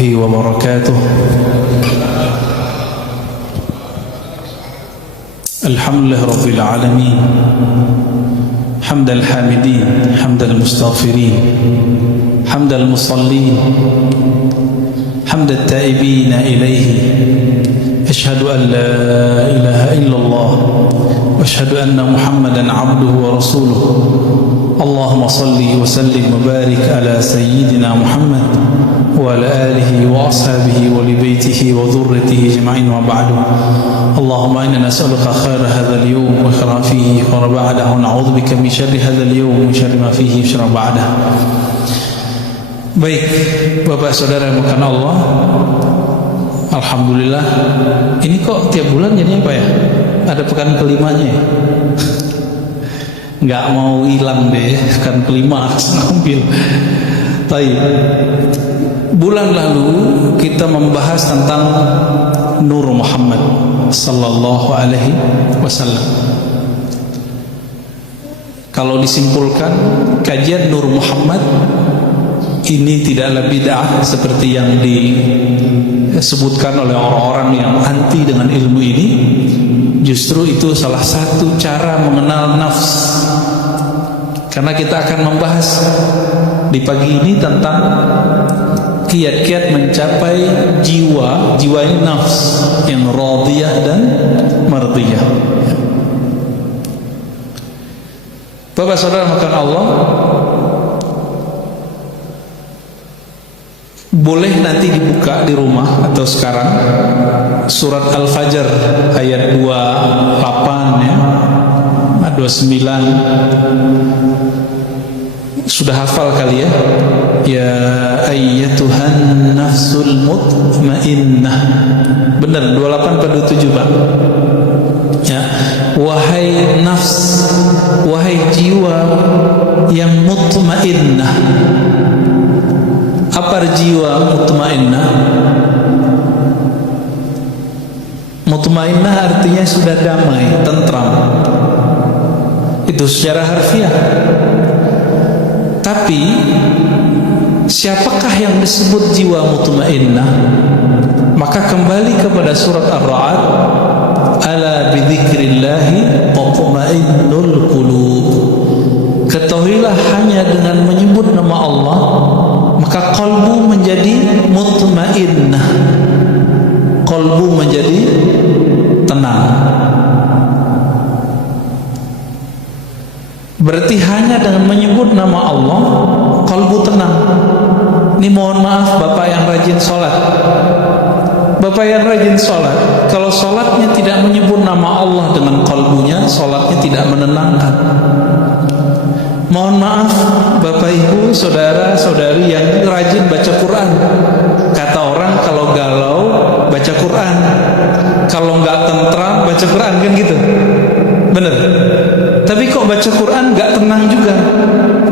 وبركاته. الحمد لله رب العالمين حمد الحامدين حمد المستغفرين حمد المصلين حمد التائبين إليه. أشهد أن لا إله إلا الله وأشهد أن محمدا عبده ورسوله. اللهم صل وسلم وبارك على سيدنا محمد وعلى آله وأصحابه ولبيته وذريته أجمعين وبعد. اللهم إنا نسألك خير هذا اليوم وخير ما فيه وخير بعده ونعوذ بك من شر هذا اليوم وشر ما فيه وشر بعده. Baik, Bapak Saudara yang bukan Allah, alhamdulillah. Ini kok tiap bulan jadinya apa ya? Ada pekan kelimanya ya? Nggak mau hilang deh, pekan kelima harus ngambil. Baik. Bulan lalu kita membahas tentang Nur Muhammad sallallahu alaihi wasallam. Kalau disimpulkan, kajian Nur Muhammad ini tidaklah bid'ah seperti yang disebutkan oleh orang-orang yang anti dengan ilmu ini. Justru itu salah satu cara mengenal nafs. Karena kita akan membahas di pagi ini tentang kiat-kiat mencapai jiwa ini nafs yang radiyah dan mardiyah. Bapak Saudara makan Allah, boleh nanti dibuka di rumah atau sekarang surat Al-Fajr ayat 28 ya, 29. Sudah hafal kali ya? Ya ayyatuhan nafsul mutmainnah. Benar 28 pada 27 Pak. Ya, wahai nafs, wahai jiwa yang mutmainnah. Apa jiwa mutmainnah? Mutmainnah artinya sudah damai, tentram. Itu secara harfiah. Tapi siapakah yang disebut jiwa mutmainnah? Maka kembali kepada surat Ar-Ra'd, ala bidzikrillahi tatma'innul qulub. Ketahuilah hanya dengan menyebut nama Allah maka qalbu menjadi mutmainnah, qalbu menjadi tenang. Berarti hanya dengan menyebut nama Allah qalbu tenang. Ini mohon maaf Bapak yang rajin sholat, Bapak yang rajin sholat, kalau sholatnya tidak menyebut nama Allah dengan qalbunya, sholatnya tidak menenangkan. Mohon maaf Bapak Ibu, Saudara Saudari yang rajin baca Quran. Kata orang kalau galau baca Quran, kalau nggak tentram baca Quran, kan gitu. Bener. Tapi kok baca Quran nggak tenang juga?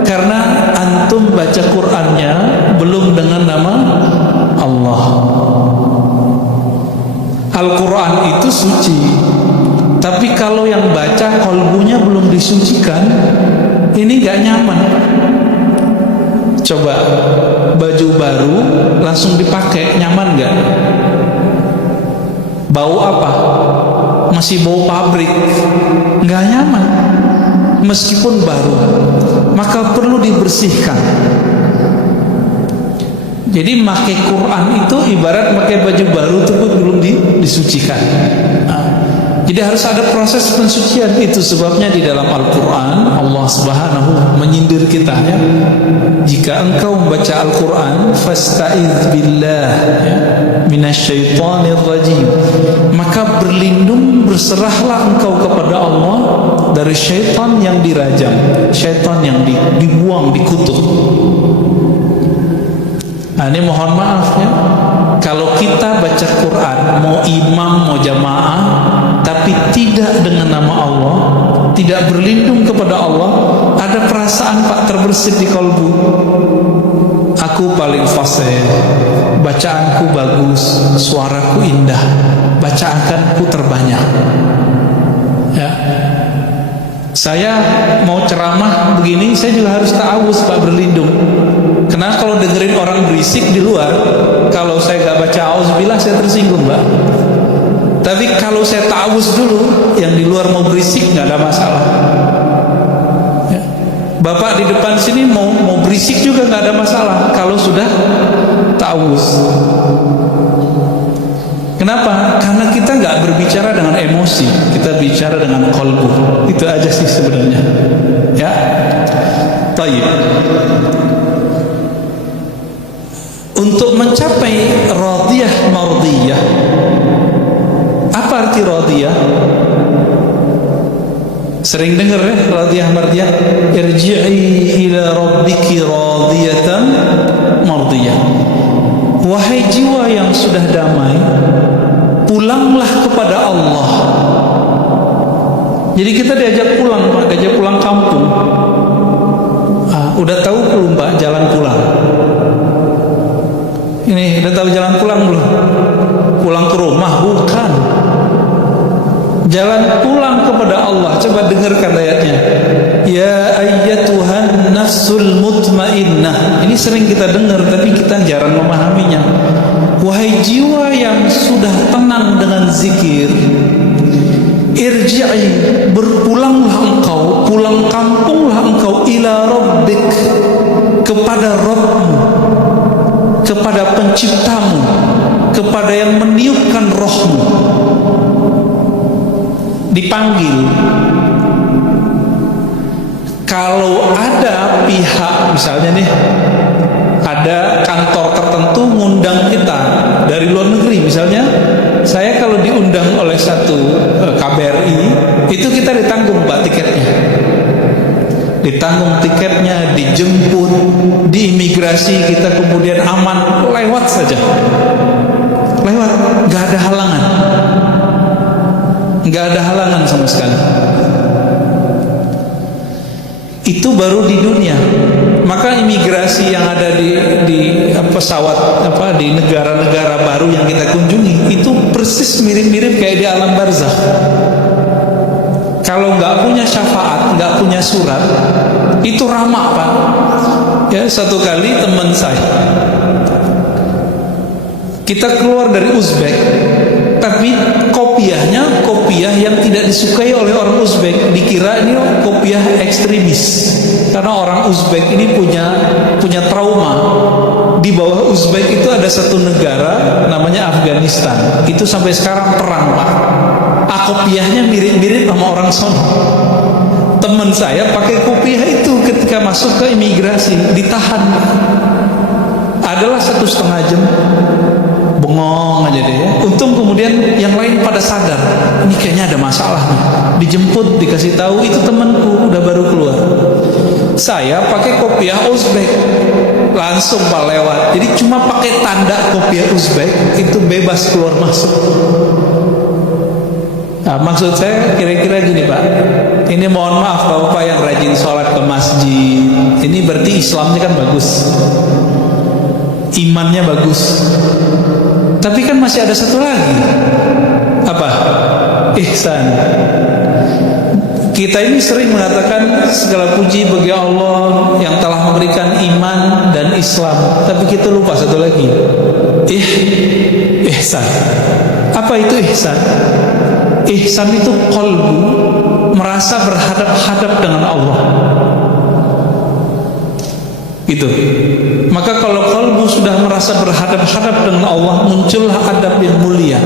Karena antum baca Qurannya belum dengan nama Allah. Al-Quran itu suci, tapi kalau yang baca qalbunya belum disucikan, ini gak nyaman. Coba baju baru langsung dipakai, nyaman gak? Bau apa? Masih bau pabrik, gak nyaman. Meskipun baru, maka perlu dibersihkan. Jadi pakai Quran itu ibarat pakai baju baru itu pun belum disucikan. Jadi harus ada proses pensucian. Itu sebabnya di dalam Al-Quran Allah Subhanahu menyindir kita ya. Jika engkau membaca Al-Quran, fasta'iz billah ya, minasyaitonir rajim, maka berlindung, berserahlah engkau kepada Allah dari syaitan yang dirajam, syaitan yang dibuang, dikutuk. Nah, ini mohon maaf ya, kalau kita baca Quran, mau imam mau jamaah, tapi tidak dengan nama Allah, tidak berlindung kepada Allah, ada perasaan Pak terbersit di kalbu. Aku paling fasih, bacaanku bagus, suaraku indah, bacaanku terbanyak. Ya, saya mau ceramah begini, saya juga harus ta'awuz Pak, berlindung. Karena kalau dengerin orang berisik di luar, kalau auzubillah saya tersinggung, Mbak. Tapi kalau saya ta'awuz dulu, yang di luar mau berisik nggak ada masalah. Ya. Bapak di depan sini mau berisik juga nggak ada masalah kalau sudah ta'awuz. Kenapa? Karena kita nggak berbicara dengan emosi, kita bicara dengan qalbu. Itu aja sih sebenarnya. Ya. Baik. Untuk mencapai radiyah mardiyah, apa arti radiyah? Sering dengar ya, radiyah mardiyah. Irji'i ila rabbiki radiyatan mardiyah. Wahai jiwa yang sudah damai, pulanglah kepada Allah. Jadi kita diajak pulang, Pak, diajak pulang kampung. Udah tahu belum, Pak, jalan pulang? Ini udah tahu jalan pulang belum? Pulang ke rumah? Bukan. Jalan pulang kepada Allah. Coba dengarkan ayatnya. Ya ayyatuhan nafsul mutmainnah. Ini sering kita dengar tapi kita jarang memahaminya. Wahai jiwa yang sudah tenang dengan zikir, irji'i, berpulanglah engkau, pulang kampunglah engkau ila rabbik, kepada Rabbmu, kepada penciptamu, kepada yang meniupkan rohmu. Dipanggil. Kalau ada pihak, misalnya nih, ada kantor tertentu ngundang kita dari luar negeri, misalnya saya kalau diundang oleh satu KBRI, itu kita ditanggung, Pak, tiketnya. Ditanggung tiketnya, dijemput di imigrasi, kita kemudian aman, lewat saja, lewat, nggak ada halangan, nggak ada halangan sama sekali. Itu baru di dunia. Maka imigrasi yang ada di pesawat di negara-negara baru yang kita kunjungi itu persis mirip-mirip kayak di alam barzakh. Kalau nggak punya syafaat, nggak punya surat, itu ramak, Pak. Ya, satu kali teman saya, kita keluar dari Uzbek, tapi kopiahnya kopiah yang tidak disukai oleh orang Uzbek. Dikira ini kopiah ekstremis, karena orang Uzbek ini punya trauma. Di bawah Uzbek itu ada satu negara namanya Afghanistan. Itu sampai sekarang perang, Pak. Kopiahnya mirip-mirip sama orang sono. Teman saya pakai kopiah itu ketika masuk ke imigrasi, ditahan. Adalah 1,5 jam, bengong aja deh. Untung kemudian yang lain pada sadar, ini kayaknya ada masalah nih. Dijemput, dikasih tahu, itu temanku udah baru keluar. Saya pakai kopiah Uzbek, langsung Pak lewat. Jadi cuma pakai tanda kopiah Uzbek itu bebas keluar masuk. Nah, maksud saya kira-kira gini, Pak. Ini mohon maaf Bapak yang rajin sholat ke masjid. Ini berarti Islamnya kan bagus, imannya bagus. Tapi kan masih ada satu lagi. Apa? Ihsan. Kita ini sering mengatakan segala puji bagi Allah yang telah memberikan iman dan Islam. Tapi kita lupa satu lagi. Ihsan. Apa itu ihsan? Ihsan itu qalbu, merasa berhadap-hadap dengan Allah. Itu. Maka kalau qalbu sudah merasa berhadap-hadap dengan Allah, muncullah adab yang mulia.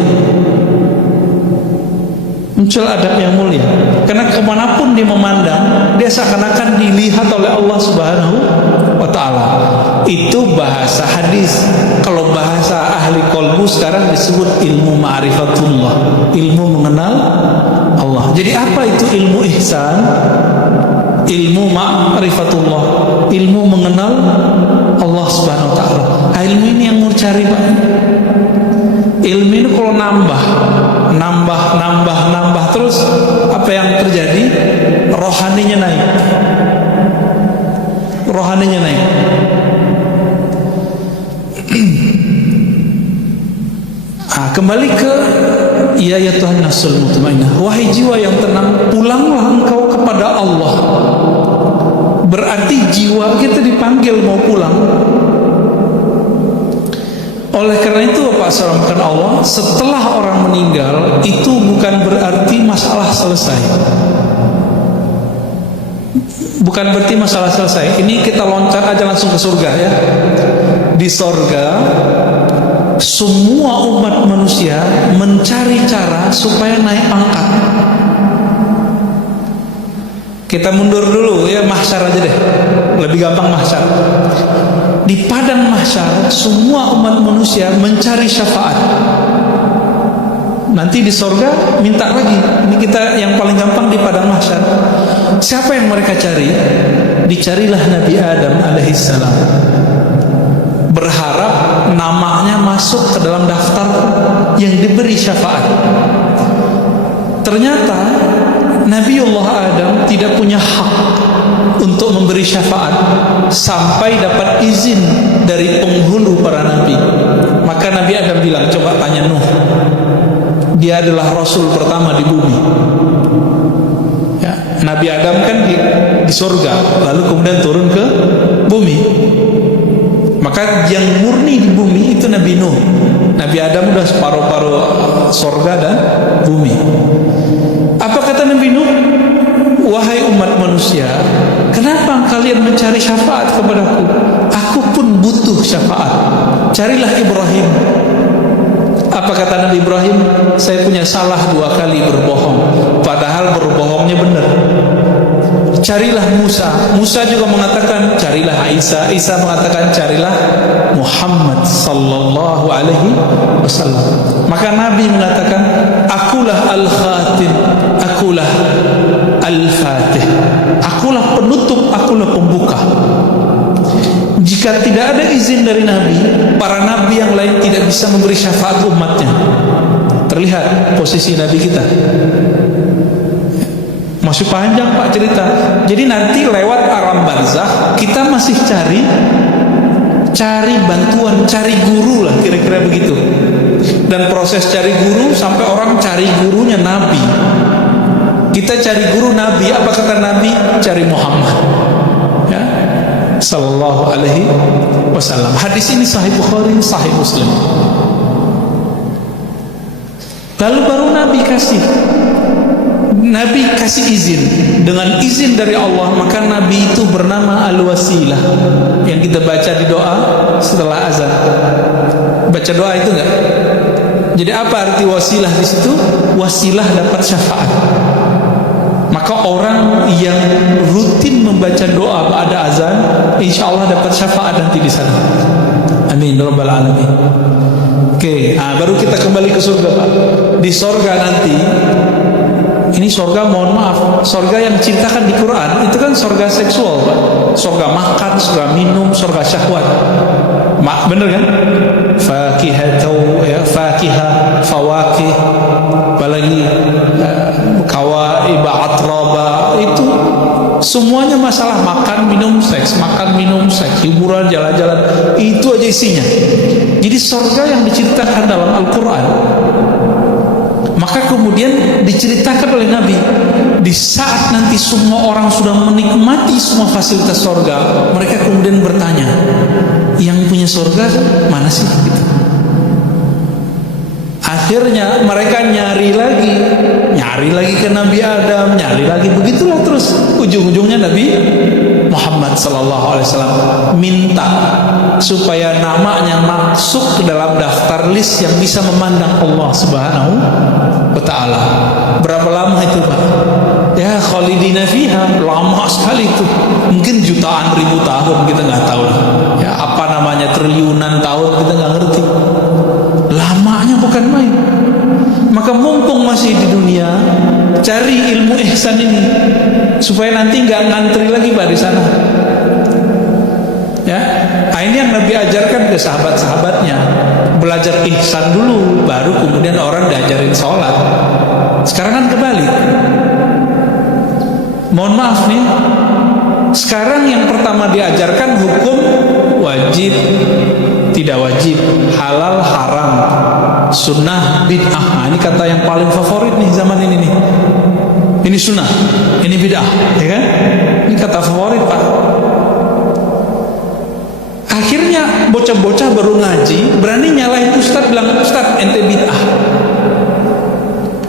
Muncul adab yang mulia. Karena kemanapun dia memandang, dia seakan-akan dilihat oleh Allah Subhanahu wa ta'ala. Itu bahasa hadis. Kalau bahasa ahli qalbu sekarang disebut ilmu ma'rifatullah, ilmu mengenal Allah. Jadi apa itu ilmu ihsan? Ilmu ma'rifatullah, ilmu mengenal Allah Subhanahu wa ta'ala. Ilmu ini yang mau cari, Pak. Ilmu ini kalau nambah terus, apa yang terjadi? Rohaninya naik. Rohaninya naik. Kembali ke ya Tuhan nafsul mutmainnah. Wahai jiwa yang tenang, pulanglah engkau kepada Allah. Berarti jiwa kita dipanggil mau pulang. Oleh karena itu Bapak salamkan Allah, setelah orang meninggal itu bukan berarti masalah selesai. Bukan berarti masalah selesai. Ini kita loncat aja langsung ke surga ya. Di surga semua umat manusia mencari cara supaya naik pangkat. Kita mundur dulu ya, mahsyar aja deh. Lebih gampang mahsyar. Di padang mahsyar semua umat manusia mencari syafaat. Nanti di surga minta lagi. Ini kita yang paling gampang di padang mahsyar. Siapa yang mereka cari? Dicarilah Nabi Adam alaihissalam. Berharap namanya masuk ke dalam daftar yang diberi syafaat. Ternyata Nabiullah Adam tidak punya hak untuk memberi syafaat sampai dapat izin dari penghulu para nabi. Maka Nabi Adam bilang, coba tanya Nuh. Dia adalah Rasul pertama di bumi. Ya, Nabi Adam kan di surga, lalu kemudian turun ke bumi. Maka yang murni di bumi itu Nabi Nuh. Nabi Adam udah separuh-paruh surga dan bumi. Apa kata Nabi Nuh? Wahai umat manusia, kenapa kalian mencari syafaat kepadaku? Aku pun butuh syafaat. Carilah Ibrahim. Apa kata Nabi Ibrahim? Saya punya salah 2 kali berbohong, padahal berbohongnya benar. Carilah Musa. Musa juga mengatakan carilah Isa. Isa mengatakan carilah Muhammad sallallahu alaihi wasallam. Maka Nabi mengatakan, akulah al-khatim, akulah al-fatih. Akulah penutup, akulah pembuka. Jika tidak ada izin dari Nabi, para Nabi yang lain tidak bisa memberi syafaat umatnya. Terlihat posisi Nabi kita. Masih panjang Pak cerita. Jadi nanti lewat alam barzakh kita masih cari bantuan, cari guru lah, kira-kira begitu. Dan proses cari guru sampai orang cari gurunya Nabi. Kita cari guru Nabi. Apa kata Nabi? Cari Muhammad ya, sallallahu alaihi wasallam. Hadis ini sahih Bukhari, sahih Muslim. Lalu baru Nabi kasih izin. Dengan izin dari Allah, maka Nabi itu bernama Al-Wasilah, yang kita baca di doa setelah azan. Baca doa itu enggak? Jadi apa arti wasilah di situ? Wasilah dapat syafaat. Maka orang yang rutin membaca doa pada azan, insya Allah dapat syafaat nanti di sana. Amin rabbal alamin. Oke, baru kita kembali ke surga Pak. Di surga nanti, ini surga, mohon maaf, surga yang diceritakan di Quran itu kan surga seksual Pak. Surga makan, surga minum, surga syahwat. Bener kan? Fakihah, fawakih, apalagi kawaiba, atraba, itu semuanya masalah makan, minum, seks, makan, minum, seks, hiburan, jalan-jalan, itu aja isinya. Jadi surga yang diceritakan dalam Al-Quran. Maka kemudian diceritakan oleh Nabi, di saat nanti semua orang sudah menikmati semua fasilitas surga, mereka kemudian bertanya, yang punya surga mana sih? Gitu. Akhirnya mereka nyari lagi ke Nabi Adam, nyari lagi, begitulah terus. Ujung-ujungnya Nabi Muhammad sallallahu alaihi wasallam minta supaya namanya masuk ke dalam daftar list yang bisa memandang Allah Subhanahu wa taala. Berapa lama itu Pak? Ya khalidina fiha, lama sekali itu. Mungkin jutaan ribu tahun, kita nggak tahu lah. Ya apa namanya, triliunan tahun, kita nggak ngerti. Lamanya bukan main. Maka mumpung masih di dunia, cari ilmu ihsan ini supaya nanti nggak ngantri lagi Pak di sana. Ya, ini yang Nabi ajarkan ke sahabat-sahabatnya. Belajar ihsan dulu, baru kemudian orang diajarin sholat. Sekarang kan kebalik. Mohon maaf nih, sekarang yang pertama diajarkan hukum wajib, tidak wajib, halal, haram, sunnah, bid'ah. Nah, ini kata yang paling favorit nih zaman ini nih. Ini sunnah, ini bid'ah, ya kan? Ini kata favorit Pak. Akhirnya bocah-bocah baru ngaji berani nyalahin ustadz, bilang ustadz ente bid'ah,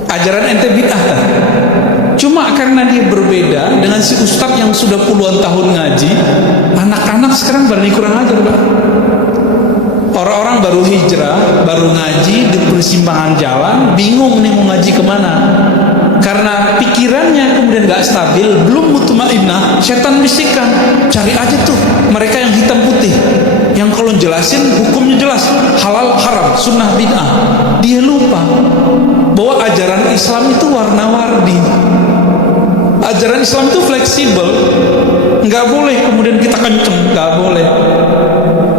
ajaran ente bid'ah kan? Cuma karena dia berbeda dengan si ustadz yang sudah puluhan tahun ngaji, anak-anak sekarang berani kurang ajar, Pak. Orang-orang baru hijrah, baru ngaji di persimpangan jalan, bingung nih mau ngaji kemana. Karena pikirannya kemudian gak stabil, belum mutmainnah, setan bisikan, cari aja tuh mereka yang hitam putih, yang kalau jelasin hukumnya jelas, halal haram, sunnah bid'ah. Dia lupa bahwa ajaran Islam itu warna-warni. Ajaran Islam itu fleksibel, nggak boleh kemudian kita kenceng, nggak boleh.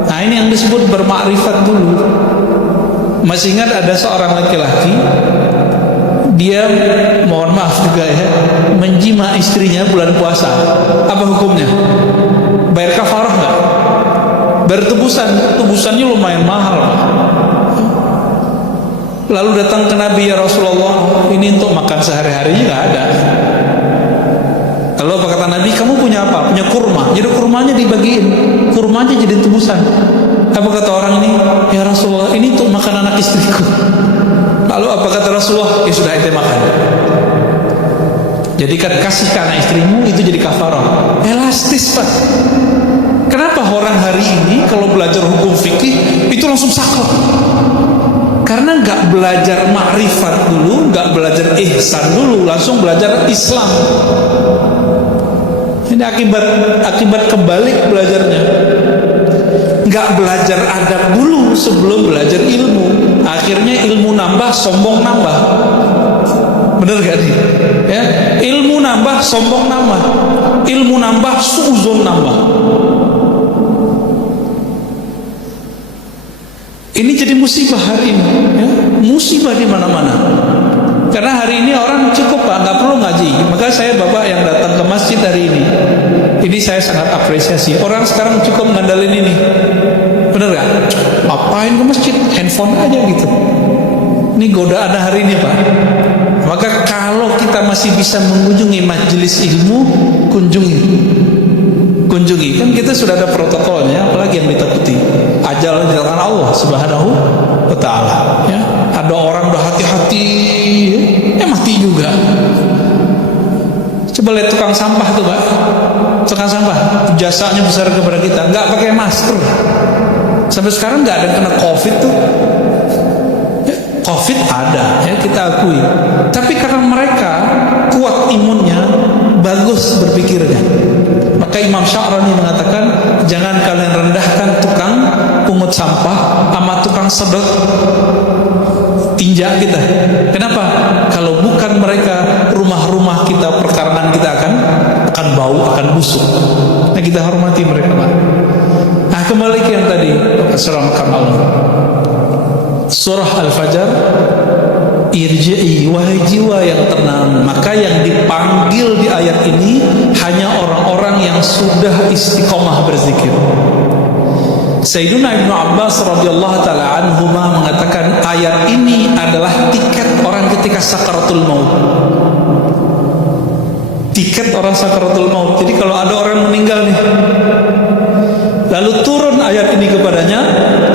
Nah ini yang disebut bermakrifat dulu. Masih ingat ada seorang laki-laki, dia mohon maaf juga ya, menjima istrinya bulan puasa. Apa hukumnya? Bayar kafarah nggak? Bayar tebusan, tebusannya lumayan mahal. Lalu datang ke Nabi, ya Rasulullah, ini untuk makan sehari-harinya nggak ada. Lalu apa kata Nabi? Kamu punya apa? Punya kurma. Jadi kurmanya dibagiin, kurmanya jadi tebusan. Apa kata orang ini? Ya Rasulullah, ini untuk makan anak istriku. Lalu apa kata Rasulullah? Ya sudah, ente makan. Jadi kan kasih ke anak istrimu, itu jadi kafarah. Elastis, Pak. Kenapa orang hari ini kalau belajar hukum fikih itu langsung saklek? Karena nggak belajar makrifat dulu, nggak belajar ihsan dulu, langsung belajar Islam. Ini akibat kebalik belajarnya. Nggak belajar adab dulu sebelum belajar ilmu. Akhirnya ilmu nambah, sombong nambah. Bener gak nih? Ya, ilmu nambah, sombong nambah. Ilmu nambah, suuzon nambah. Ini jadi musibah hari ini, ya? Musibah di mana-mana. Karena hari ini orang cukup, Pak, nggak perlu ngaji. Maka saya bapak yang datang ke masjid hari ini saya sangat apresiasi. Orang sekarang cukup ngandalin ini, bener gak? Apain ke masjid? Handphone aja gitu. Ini godaan hari ini, Pak. Maka kalau kita masih bisa mengunjungi majelis ilmu, kunjungi. Kan kita sudah ada protokolnya, apalagi yang ditakuti. Ajal di tangan Allah Subhanahu wa Ta'ala. Ya, ada orang udah hati-hati, mati juga. Coba lihat tukang sampah tuh, Pak. Tukang sampah, jasanya besar kepada kita, nggak pakai masker. Sampai sekarang nggak ada yang kena COVID tuh. COVID ada, ya kita akui. Tapi karena mereka kuat imunnya, bagus berpikirnya. Maka Imam Sya'rani mengatakan, jangan kalian rendahkan tukang pungut sampah sama tukang sedot tinja kita. Kenapa? Kalau bukan mereka, rumah-rumah kita, perkarangan kita akan bau, akan busuk. Nah, kita hormati mereka, Pak. Nah, kembali ke yang tadi, Assalamualaikum. Surah Al-Fajr, irji'i, wahai jiwa yang tenang. Maka yang dipanggil di ayat ini hanya orang-orang yang sudah istiqomah berzikir. Sayyiduna Ibnu Abbas radhiyallahu taala anhuma mengatakan ayat ini adalah tiket orang ketika sakaratul maut. Tiket orang sakaratul maut. Jadi kalau ada orang meninggal nih, lalu turun ayat ini kepadanya,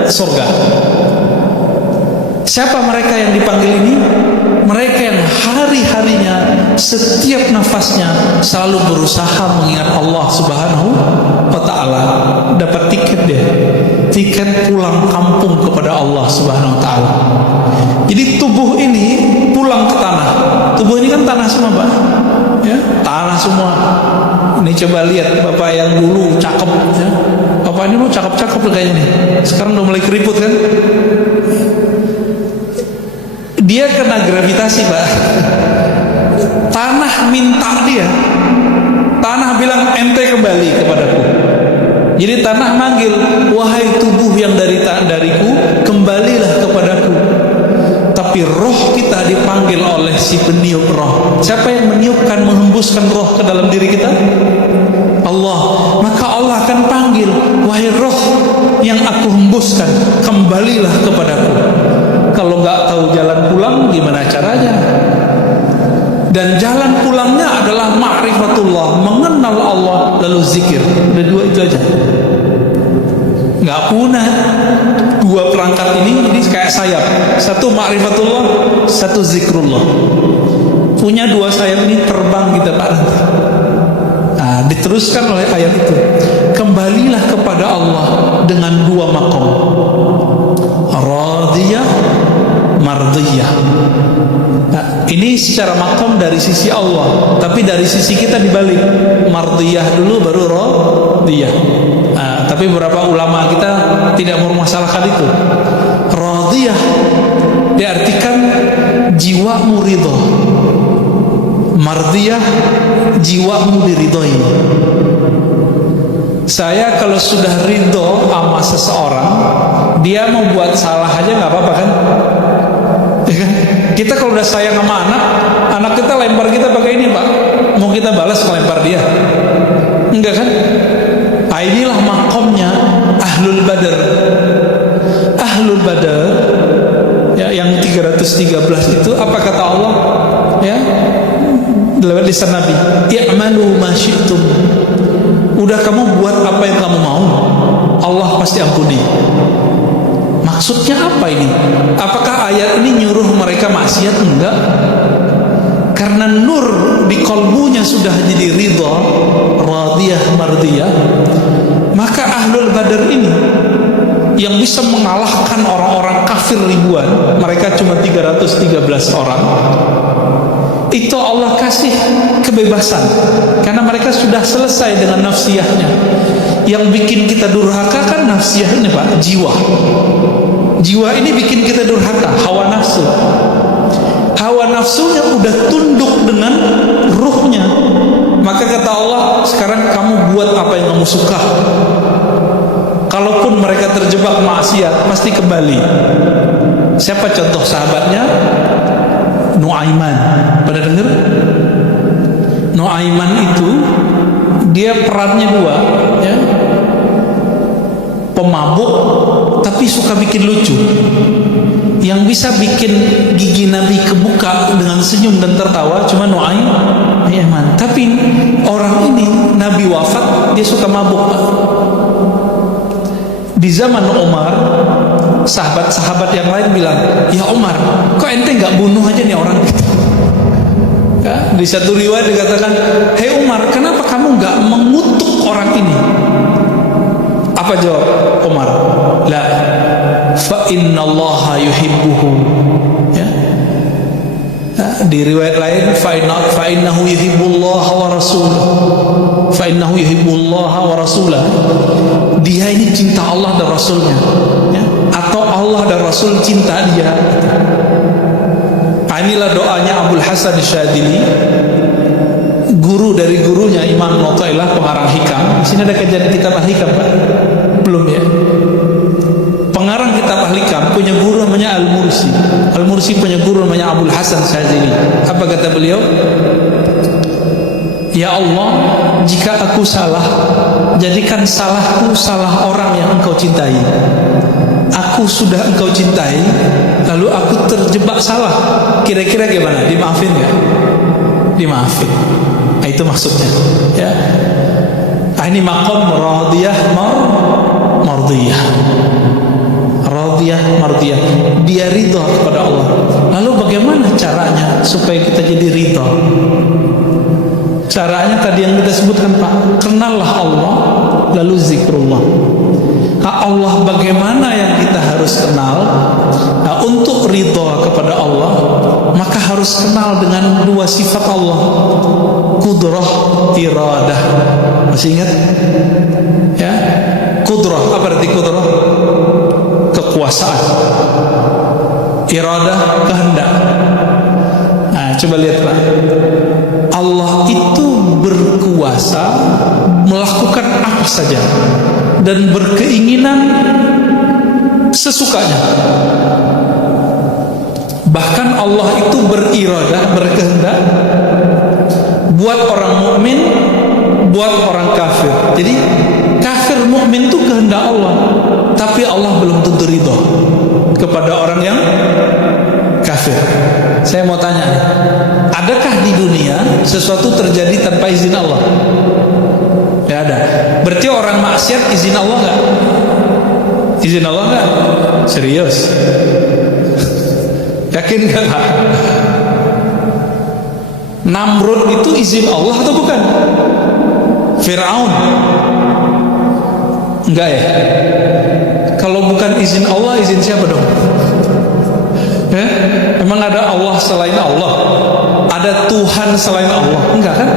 surga. Siapa mereka yang dipanggil ini? Mereka yang hari-harinya, setiap nafasnya selalu berusaha mengingat Allah Subhanahu wa Ta'ala. Dapat tiket dia, tiket pulang kampung kepada Allah Subhanahu wa Ta'ala. Jadi tubuh ini pulang ke tanah. Tubuh ini kan tanah semua, Pak, ya, tanah semua. Ini coba lihat bapak yang dulu cakep, ya. Bapak ini mau cakep-cakep kayaknya nih. Sekarang udah mulai keriput kan? Dia kena gravitasi, Pak. Tanah minta dia. Tanah bilang ente kembali kepadaku. Jadi tanah manggil, wahai tubuh yang dariku, kembalilah kepadaku. Tapi roh kita dipanggil oleh si peniup roh. Siapa yang meniupkan, menghembuskan roh ke dalam diri kita? Allah. Maka Allah akan panggil, wahai roh yang aku hembuskan, kembalilah kepadaku. Kalau nggak tahu jalan pulang, gimana caranya? Dan jalan pulangnya adalah ma'rifatullah, mengenal Allah lalu zikir. Udah dua itu aja. nggak punah. Dua perangkat ini kayak sayap, satu ma'rifatullah, satu zikrullah. Punya dua sayap ini terbang kita Pak nanti. Nah, diteruskan oleh ayat itu, kembalilah kepada Allah dengan dua maqam, radiyah, mardiyah. Nah, ini secara maqam dari sisi Allah, tapi dari sisi kita dibalik, mardiyah dulu baru radiyah. Nah, tapi beberapa ulama kita tidak mempermasalahkan itu. Radiyah diartikan jiwamu ridho, mardiyah jiwamu diridhoi. Saya kalau sudah ridho sama seseorang, dia mau buat salah aja nggak apa-apa kan? Ya kan? Kita kalau udah sayang sama anak kita lempar kita pakai ini Pak, mau kita balas melempar dia? Enggak kan? Nah, inilah makomnya Ahlul Badar. Ahlul Badar ya, yang 313 itu apa kata Allah? Ya, lewat lisan Nabi, i'malu ma syi'tum. Udah kamu buat apa yang kamu mau, Allah pasti ampuni. Maksudnya apa ini? Apakah ayat ini nyuruh mereka maksiat? Enggak. Karena nur di kolbunya sudah jadi ridha, radiyah, mardiyah, maka Ahlul Badar ini yang bisa mengalahkan orang-orang kafir ribuan, mereka cuma 313 orang, itu Allah kasih kebebasan karena mereka sudah selesai dengan nafsiyahnya. Yang bikin kita durhaka kan nafsiyah ini Pak, jiwa. Jiwa ini bikin kita durhaka, hawa nafsu. Hawa nafsunya udah tunduk dengan ruhnya. Maka kata Allah, sekarang kamu buat apa yang kamu suka. Kalaupun mereka terjebak maksiat, pasti kembali. Siapa contoh sahabatnya? Nuaiman. Pada dengar? Nuaiman itu dia perannya dua, ya. Pemabuk tapi suka bikin lucu. Yang bisa bikin gigi Nabi kebuka dengan senyum dan tertawa cuma Nuaiman. Tapi orang ini Nabi wafat, dia suka mabuk. Di zaman Umar, sahabat-sahabat yang lain bilang, ya Umar, kok ente nggak bunuh aja nih orang gitu? Ya, di satu riwayat dikatakan, hei Umar, kenapa kamu nggak mengutuk orang ini? Apa jawab Umar? La, fa innallaha yuhibbuhu. Ya. Di riwayat lain, fa innahu yuhibbullaha wa rasulahu. Fa innahu yuhibbullaha wa rasulahu. Dia ini cinta Allah dan Rasulnya, ya? Atau Allah dan Rasul cinta dia. Inilah doanya Abul Hasan Syadzili, guru dari gurunya Imam Mu'tazilah, pengarang Hikam. Di sini ada kajian kitab Al-Hikam Pak? Belum ya? Pengarang kitab Al-Hikam punya guru namanya Al-Mursi. Al-Mursi punya guru namanya Abul Hasan Syadzili. Apa kata beliau? Ya Allah, jika aku salah, jadikan salahku salah orang yang engkau cintai. Aku sudah engkau cintai, lalu aku terjebak salah. Kira-kira gimana? Dimaafin gak? Dimaafin. Nah, itu maksudnya. Ya. Nah, ini maqam radiyah, mardiyah. Radiyah, mardiyah. Dia ridha kepada Allah. Lalu bagaimana caranya supaya kita jadi ridha? Caranya tadi yang kita sebutkan Pak, kenallah Allah, lalu zikrullah. Nah, Allah bagaimana yang kita harus kenal? Nah, untuk ridha kepada Allah, maka harus kenal dengan dua sifat Allah, kudrah, iradah. Masih ingat? Ya, kudrah, apa arti kudrah? Kekuasaan. Iradah, kehendak. Nah, coba lihat Pak, Allah itu berkuasa melakukan apa saja dan berkeinginan sesukanya. Bahkan Allah itu beriradah, berkehendak buat orang mukmin, buat orang kafir. Jadi kafir mukmin itu kehendak Allah, tapi Allah belum tentu ridha kepada orang yang kafir. Saya mau tanya nih, adakah di dunia sesuatu terjadi tanpa izin Allah? Tidak ada. Berarti orang maksiat izin Allah enggak? Izin Allah nggak? Serius? Yakin nggak Pak? Namrud itu izin Allah atau bukan? Fir'aun? Enggak ya? Kalau bukan izin Allah, izin siapa dong? Emang ada Allah selain Allah? Ada Tuhan selain Allah? Enggak kan?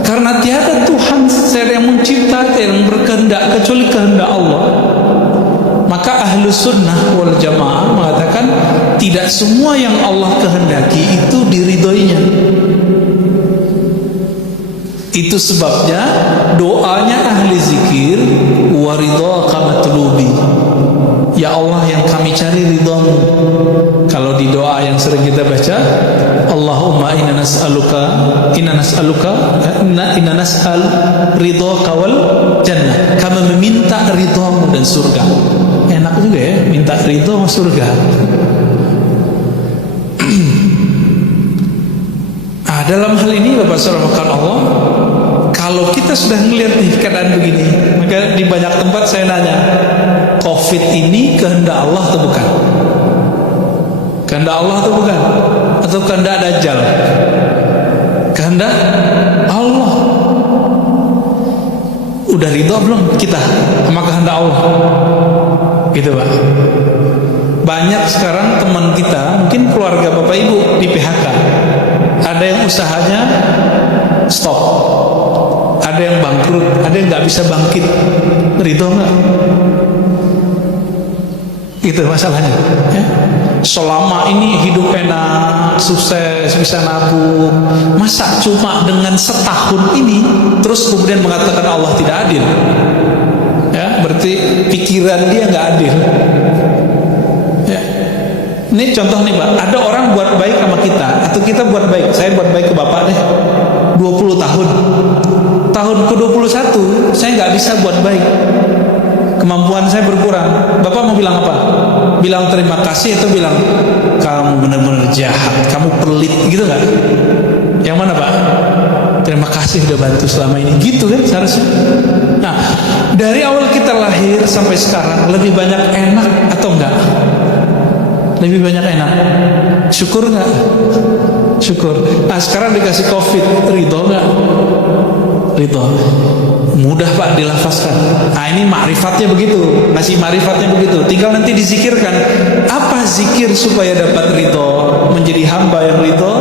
Karena tiada Tuhan yang mencipta, yang berkehendak kecuali kehendak Allah. Maka ahlu sunnah wal jamaah mengatakan tidak semua yang Allah kehendaki itu diridhoinya. Itu sebabnya doanya ahli zikir, waridhaka matlubi, ya Allah yang kami cari ridhamu. Kalau di doa yang sering kita baca, Allahumma inna nas'aluka inna nas'al ridhaka wal jannah, kami meminta ridhamu dan surga. Enak juga ya, minta ridho sama surga. Dalam hal ini Bapak Saudara Allah, kalau kita sudah melihat nih keadaan begini, maka di banyak tempat saya nanya, COVID ini kehendak Allah atau bukan? Kehendak Allah atau bukan? Atau kehendak Dajjal? Kehendak Allah. Udah ridho belum kita sama kehendak Allah? Gitu Pak. Banyak sekarang teman kita, mungkin keluarga Bapak Ibu di PHK. Ada yang usahanya stop, ada yang bangkrut, ada yang nggak bisa bangkit. Ridho nggak? Itu masalahnya. Ya? Selama ini hidup enak, sukses, bisa nabung, masa cuma dengan setahun ini terus kemudian mengatakan Allah tidak adil? Ya, berarti pikiran dia nggak adil. Ya. Ini contoh nih Pak, ada orang buat baik sama kita, atau kita buat baik. Saya buat baik ke Bapak deh 20 tahun. Tahun ke-21 saya nggak bisa buat baik, kemampuan saya berkurang. Bapak mau bilang apa? Bilang terima kasih atau bilang kamu benar-benar jahat, kamu pelit, gitu nggak? Yang mana Pak? Terima kasih udah bantu selama ini, gitu kan seharusnya. Nah, dari awal kita lahir sampai sekarang lebih banyak enak atau enggak? Lebih banyak enak. Syukur nggak? Syukur. Nah sekarang dikasih COVID, ridho nggak? Ridho. Mudah Pak dilafazkan. Nah ini ma'rifatnya begitu, ngasih ma'rifatnya begitu. Tinggal nanti dizikirkan. Apa zikir supaya dapat ridho, menjadi hamba yang ridho?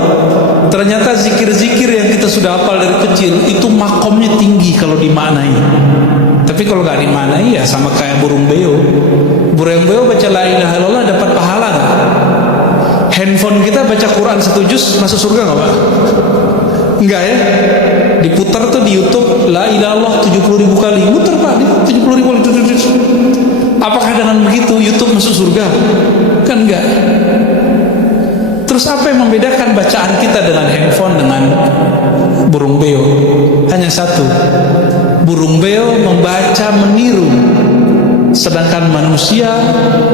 Ternyata zikir-zikir yang kita sudah hafal dari kecil itu makomnya tinggi kalau dimaknai. Tapi kalau nggak dimaknai ya sama kayak burung beo. Burung beo baca la ilaha illallah dapat pahala nggak? Handphone kita baca Quran 1 juz masuk surga nggak Pak? Enggak ya? Diputar tuh di YouTube la ilaha illallah 70.000 kali, muter Pak, 70.000 kali. Apakah dengan begitu YouTube masuk surga? Kan enggak. Terus apa yang membedakan bacaan kita dengan handphone dengan burung beo? Hanya satu, burung beo membaca meniru, sedangkan manusia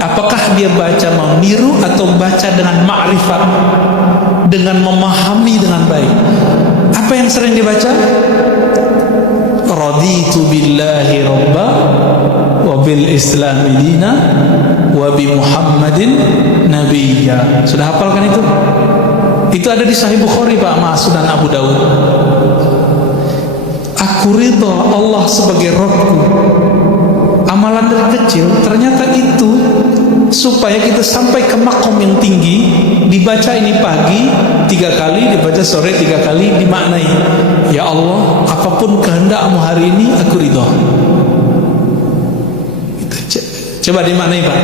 apakah dia baca meniru atau baca dengan ma'rifat, dengan memahami dengan baik? Apa yang sering dibaca? Raditu billahi rabba wa bil islami dina wa bi Muhammadin nabiyya. Sudah hafal kan itu? Itu ada di Sahih Bukhari Pak, sama Sunan Abu Dawud. Aku ridha Allah sebagai Rabbku. Amalan dari kecil ternyata itu supaya kita sampai ke makom yang tinggi. Dibaca ini pagi 3 kali, dibaca sore 3 kali, dimaknai, ya Allah apapun kehendakmu hari ini aku ridho. Coba dimaknai Pak.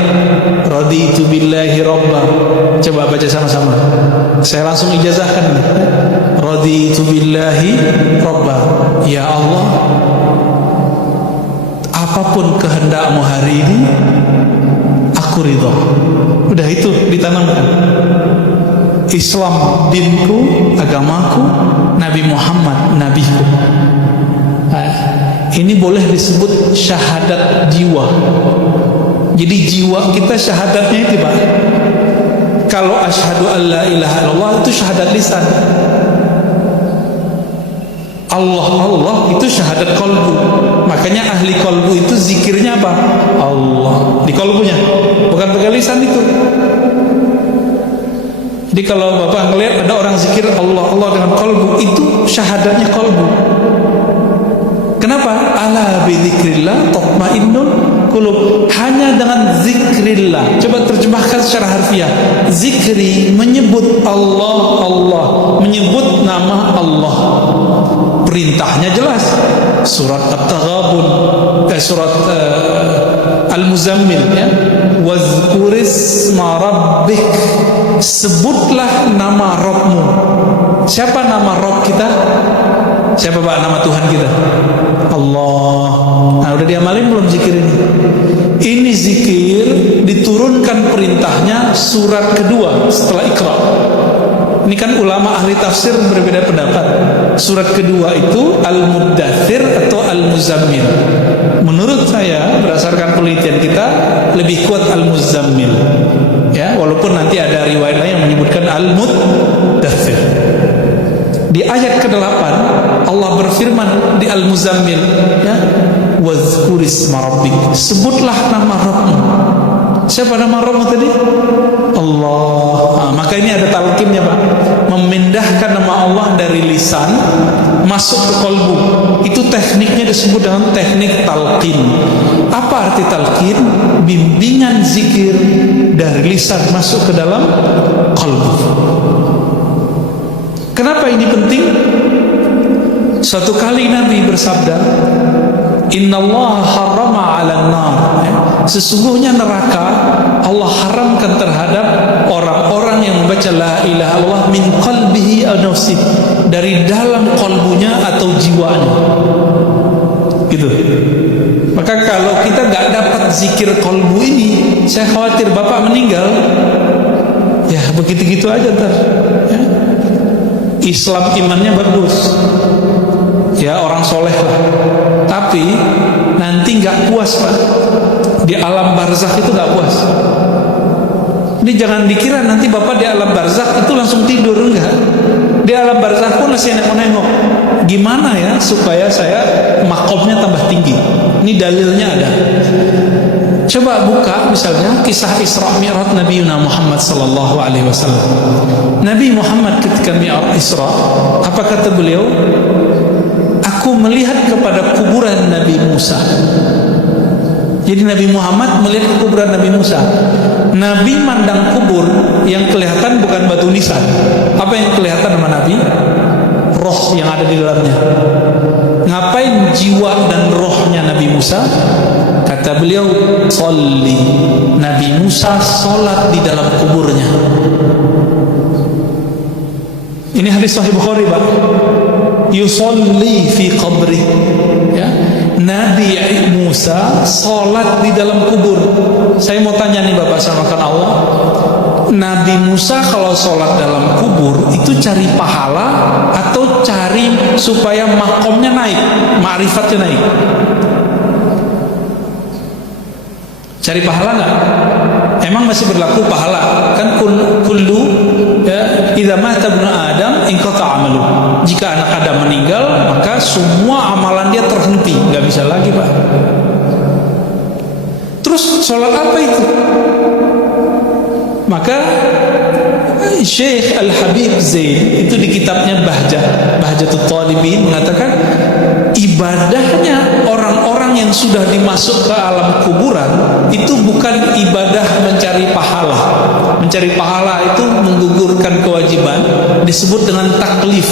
Raditu billahi rabba. Coba baca sama-sama. Saya langsung ijazahkan. Raditu billahi rabba. Ya Allah, apapun kehendakmu hari ini aku ridho. Udah itu ditanamkan. Islam dinku, agamaku, Nabi Muhammad nabiku. Ini boleh disebut syahadat jiwa. Jadi jiwa kita syahadatnya itu Pak. Kalau asyhadu an la ilaha illallah itu syahadat lisan. Allah Allah itu syahadat kolbu. Makanya ahli kolbu itu zikirnya apa? Allah di kolbunya, bukan pakai lisan itu. Jadi kalau Bapak ngelihat ada orang zikir Allah Allah dengan kolbu, itu syahadatnya kolbu. Kenapa? Ala bidzikrillah tatmainnul qulub. Hanya dengan zikrillah. Coba terjemahkan secara harfiah. Zikri menyebut Allah Allah, menyebut nama Allah. Perintahnya jelas. Surat At-Taghabun, surat Al-Muzammil ya. Wazkurisma rabbik. Sebutlah nama Rabbmu. Siapa nama Rabb kita? Siapa Pak nama Tuhan kita? Allah. Nah, udah diamalin belum zikir ini? Ini zikir diturunkan perintahnya surat kedua setelah Iqra. Ini kan ulama ahli tafsir berbeda pendapat. Surat kedua itu Al-Muddathir atau Al-Muzammil. Menurut saya berdasarkan penelitian kita lebih kuat Al-Muzammil. Ya, walaupun nanti ada riwayat lain yang menyebutkan Al-Muddathir. Di ayat ke-8 Allah berfirman di Al-Muzammil ya, wazkurisma rabbik. Sebutlah nama Rabbmu. Siapa nama Rabbmu tadi? Allah. Nah, maka ini ada talqinnya Pak. Memindahkan nama Allah dari lisan masuk ke kolbu. Itu tekniknya disebut dengan teknik talqin. Apa arti talqin? Bimbingan zikir dari lisan masuk ke dalam kolbu. Kenapa ini penting? Suatu kali Nabi bersabda, Innallaha harrama 'alan nar. Sesungguhnya neraka Allah haramkan terhadap orang-orang yang membaca la ilaha illallah min qalbihi aw nafsi, dari dalam kalbunya atau jiwanya. Gitu. Maka kalau kita nggak dapat zikir kalbu ini, saya khawatir Bapak meninggal. Ya begitu-gitu aja ntar. Ya. Islam imannya bagus, ya orang soleh lah, tapi nanti nggak puas Pak, di alam barzakh itu nggak puas. Ini jangan dikira nanti Bapak di alam barzakh itu langsung tidur, enggak. Di alam barzakh pun masih nengok-nengok, gimana ya supaya saya makomnya tambah tinggi. Ini dalilnya ada. Coba buka misalnya kisah Isra Mi'raj Nabi Muhammad sallallahu alaihi wasallam. Nabi Muhammad ketika Mi'raj Isra, apa kata beliau? Aku melihat kepada kuburan Nabi Musa. Jadi Nabi Muhammad melihat kuburan Nabi Musa. Nabi mandang kubur, yang kelihatan bukan batu nisan. Apa yang kelihatan sama Nabi? Roh yang ada di dalamnya. Ngapain jiwa dan rohnya Nabi Musa? Kata beliau, sholli. Nabi Musa sholat di dalam kuburnya. Ini hadis Sahih Bukhari Pak. Yusolli fi qabri. Ya. Nabi Musa sholat di dalam kubur. Saya mau tanya nih Bapak sama Allah, Nabi Musa kalau sholat dalam kubur itu cari pahala atau cari supaya makomnya naik, ma'rifatnya naik? Cari pahala nggak? Emang masih berlaku pahala? Kan kullu ya, idza mata ibnu Adam inqata amalu. Jika anak Adam meninggal, maka semua amalan dia terhenti, nggak bisa lagi Pak. Terus sholat apa itu? Maka Syekh Al-Habib Zain itu di kitabnya Bahjatut Talibin mengatakan ibadahnya orang-orang yang sudah dimasuk ke alam kuburan itu bukan ibadah mencari pahala. Mencari pahala itu menggugurkan kewajiban, disebut dengan taklif.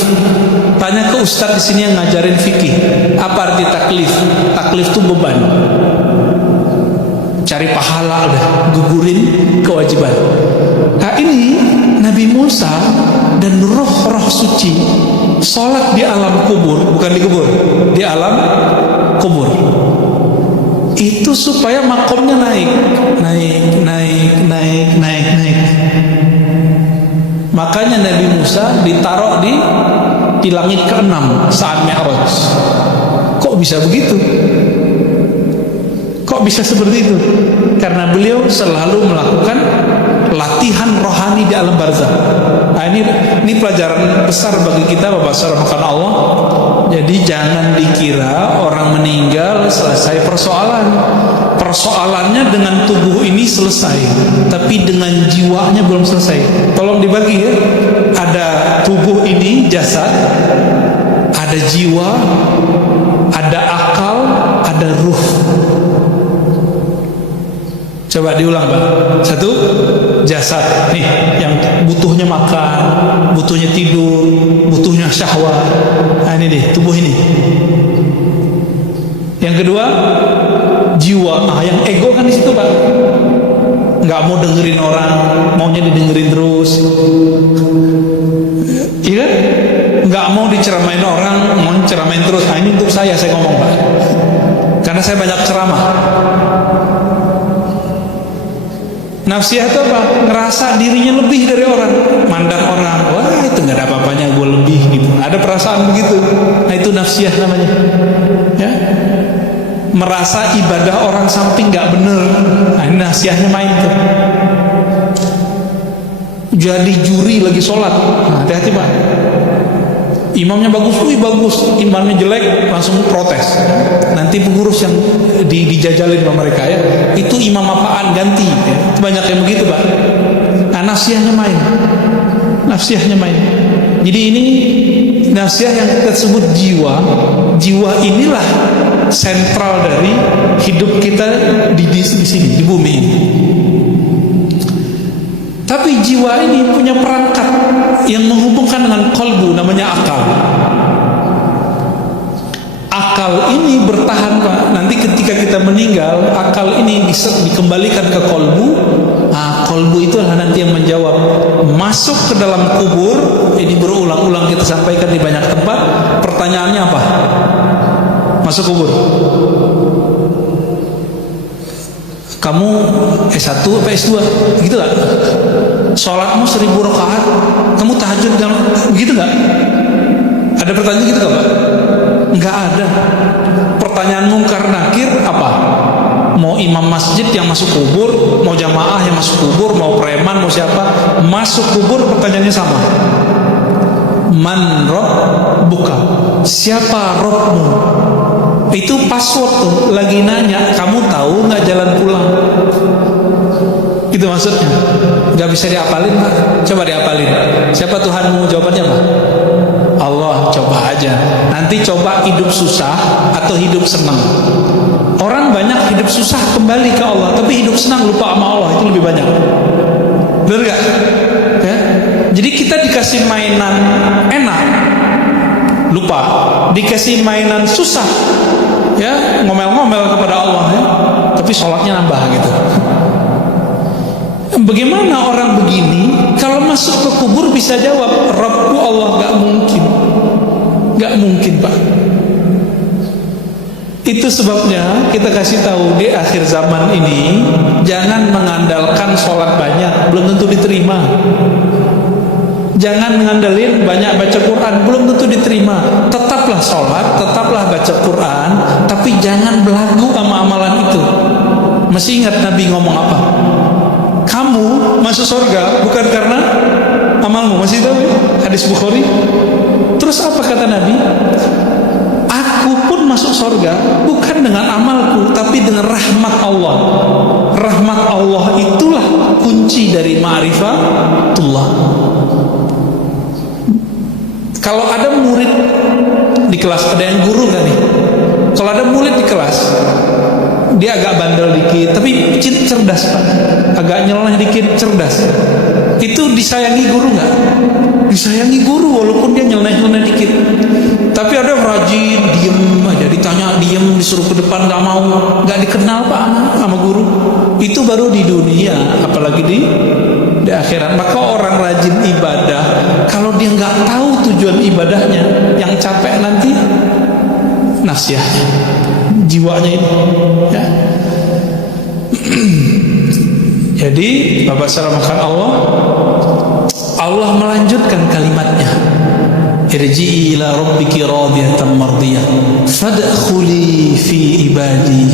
Tanya ke ustadz di sini yang ngajarin fikih, apa arti taklif? Taklif itu beban. Cari pahala udah, gugurin kewajiban. Nah ini Nabi Musa dan roh-roh suci sholat di alam kubur, bukan di kubur, di alam kubur. Itu supaya makomnya naik. Makanya Nabi Musa ditaruh di langit ke-6 saat Mi'raj. Kok bisa begitu? Kok bisa seperti itu? Karena beliau selalu melakukan latihan rohani di alam barzakh. Nah, ini pelajaran besar bagi kita Bapak saudara Allah. Jadi jangan dikira orang meninggal selesai persoalan. Persoalannya dengan tubuh ini selesai, tapi dengan jiwanya belum selesai. Tolong dibagi ya. Ada tubuh ini, jasad, ada jiwa, ada akal, ada ruh. Coba diulang, Pak. Satu, jasad nih yang butuhnya makan, butuhnya tidur, butuhnya syahwat. Nah, ini deh tubuh ini. Yang kedua, jiwa. Nah, yang ego kan di situ, Pak. Nggak mau dengerin orang, maunya didengerin terus. Iya kan? Nggak mau diceramain orang, mau ceramain terus. Nah, ini untuk saya ngomong, Pak. Karena saya banyak ceramah. Nafsiyah itu apa? Ngerasa dirinya lebih dari orang, mandang orang, wah itu nggak ada apa-apanya, gue lebih gitu. Ada perasaan begitu. Nah itu nafsiyah namanya. Ya, merasa ibadah orang samping nggak bener. Nah ini nafsiyahnya main tuh. Jadi juri lagi sholat. Nah, hati-hati Pak. Imamnya bagus, bagus. Imamnya jelek, langsung protes. Nanti pengurus yang dijajalin sama mereka ya. Itu imam apaan, ganti. Ya. Banyak yang begitu Pak. Nah, nafsiyahnya main. Nafsiyahnya main. Jadi ini nafsiyah yang kita sebut jiwa. Jiwa inilah sentral dari hidup kita di sini, di bumi ini. Tapi jiwa ini punya perangkat yang menghubungkan dengan kolbu, namanya akal. Akal ini bertahan Pak. Nanti ketika kita meninggal, akal ini dikembalikan ke kolbu. Nah, kolbu itu adalah nanti yang menjawab. Masuk ke dalam kubur. Ini berulang-ulang kita sampaikan di banyak tempat. Pertanyaannya apa? Masuk kubur. Kamu S1 apa S2? Gitu gak? Sholatmu 1000 rakaat, kamu tahajud gak? Begitu gak? Ada pertanyaan gitu gak Pak? Enggak ada. Pertanyaan mungkar nakir apa? Mau imam masjid yang masuk kubur, mau jamaah yang masuk kubur, mau preman, mau siapa masuk kubur, pertanyaannya sama. Man rabbuka? Siapa Rabbmu? Itu password tuh, lagi nanya, kamu tahu nggak jalan pulang? Itu maksudnya. Nggak bisa diapalin Pak. Coba diapalin. Siapa Tuhanmu? Jawabannya apa? Allah. Coba aja. Nanti coba hidup susah atau hidup senang. Orang banyak hidup susah kembali ke Allah, tapi hidup senang lupa sama Allah, itu lebih banyak. Benar nggak? Ya? Jadi kita dikasih mainan enak, lupa. Dikasih mainan susah, ya ngomel-ngomel kepada Allah ya, tapi sholatnya nambah gitu. Bagaimana orang begini kalau masuk ke kubur bisa jawab Rabbku Allah? Gak mungkin. Gak mungkin Pak. Itu sebabnya kita kasih tahu di akhir zaman ini, jangan mengandalkan sholat banyak, belum tentu diterima. Jangan mengandalkan banyak baca Quran, belum tentu diterima. Tetaplah sholat, tetaplah baca Quran, tapi jangan belagu sama amalan itu. Masih ingat Nabi ngomong apa? Kamu masuk surga bukan karena amalmu. Masih tahu ya? Hadis Bukhari. Terus apa kata Nabi? Aku pun masuk surga bukan dengan amalku, tapi dengan rahmat Allah. Rahmat Allah itulah kunci dari ma'rifatullah. Kalau ada murid di kelas, ada yang guru nggak nih? Kalau ada murid di kelas, dia agak bandel dikit, tapi cerdas Pak. Agak nyeleneh dikit, cerdas. Itu disayangi guru nggak? Disayangi guru walaupun dia nyeleneh dikit. Tapi ada yang rajin, diem aja, ditanya diem, disuruh ke depan nggak mau, nggak dikenal Pak sama guru. Itu baru di dunia, apalagi di akhirat. Maka orang rajin ibadah, kalau dia nggak tahu tujuan ibadahnya, yang capek nanti nafsiyahnya, jiwanya ini. Ya. Jadi Bapak salamukan Allah melanjutkan kalimatnya. Irji'i ila rabbiki radiyatan mardiyah fadkhuli fi ibadi.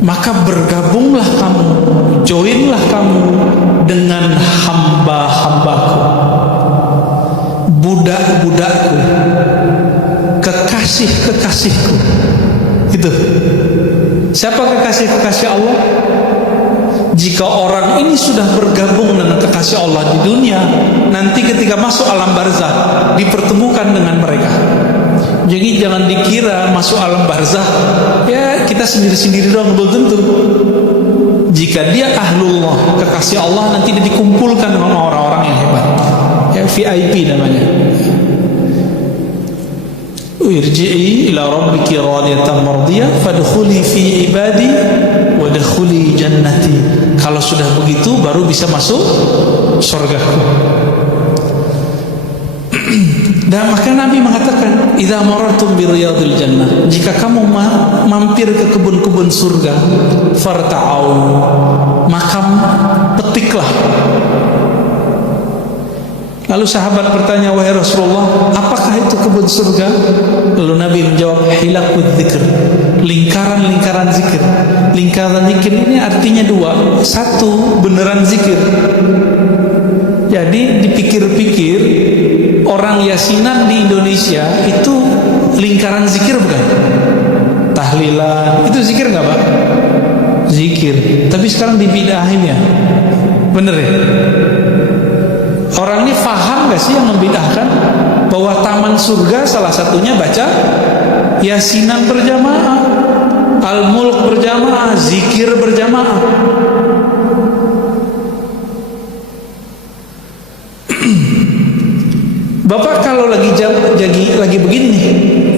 Maka bergabunglah kamu, joinlah kamu dengan hamba-hambaku, budak-budakku. Siapa kekasih-kekasih Allah? Jika orang ini sudah bergabung dengan kekasih Allah di dunia, nanti ketika masuk alam barzah dipertemukan dengan mereka. Jadi jangan dikira masuk alam barzah ya kita sendiri-sendiri doang, belum tentu. Jika dia ahlullah, kekasih Allah, nanti dia dikumpulkan dengan orang-orang yang hebat. Ya, VIP namanya. Irji'i ila rabbiki radiyatan mardiyah fadkhuli fi ibadi wadkhuli jannati. Kalau sudah begitu baru bisa masuk surgaku. Dan maka Nabi mengatakan, idza marartum bi riyadil jannah, jika kamu mampir ke kebun-kebun surga, farta'au, maka petiklah. Lalu sahabat bertanya, wahai Rasulullah, apakah itu kebun surga? Lalu Nabi menjawab, hilakud dzikr, lingkaran-lingkaran zikir. Lingkaran zikir ini artinya dua. Satu, beneran zikir. Jadi dipikir-pikir, orang yasinan di Indonesia itu lingkaran zikir bukan? Tahlilan, itu zikir nggak Pak? Zikir. Tapi sekarang dibidahin ya, bener ya? Orang ini paham nggak sih yang membidahkan bahwa taman surga salah satunya baca yasinan berjamaah, al-mulk berjamaah, zikir berjamaah. Bapak kalau lagi begini nih,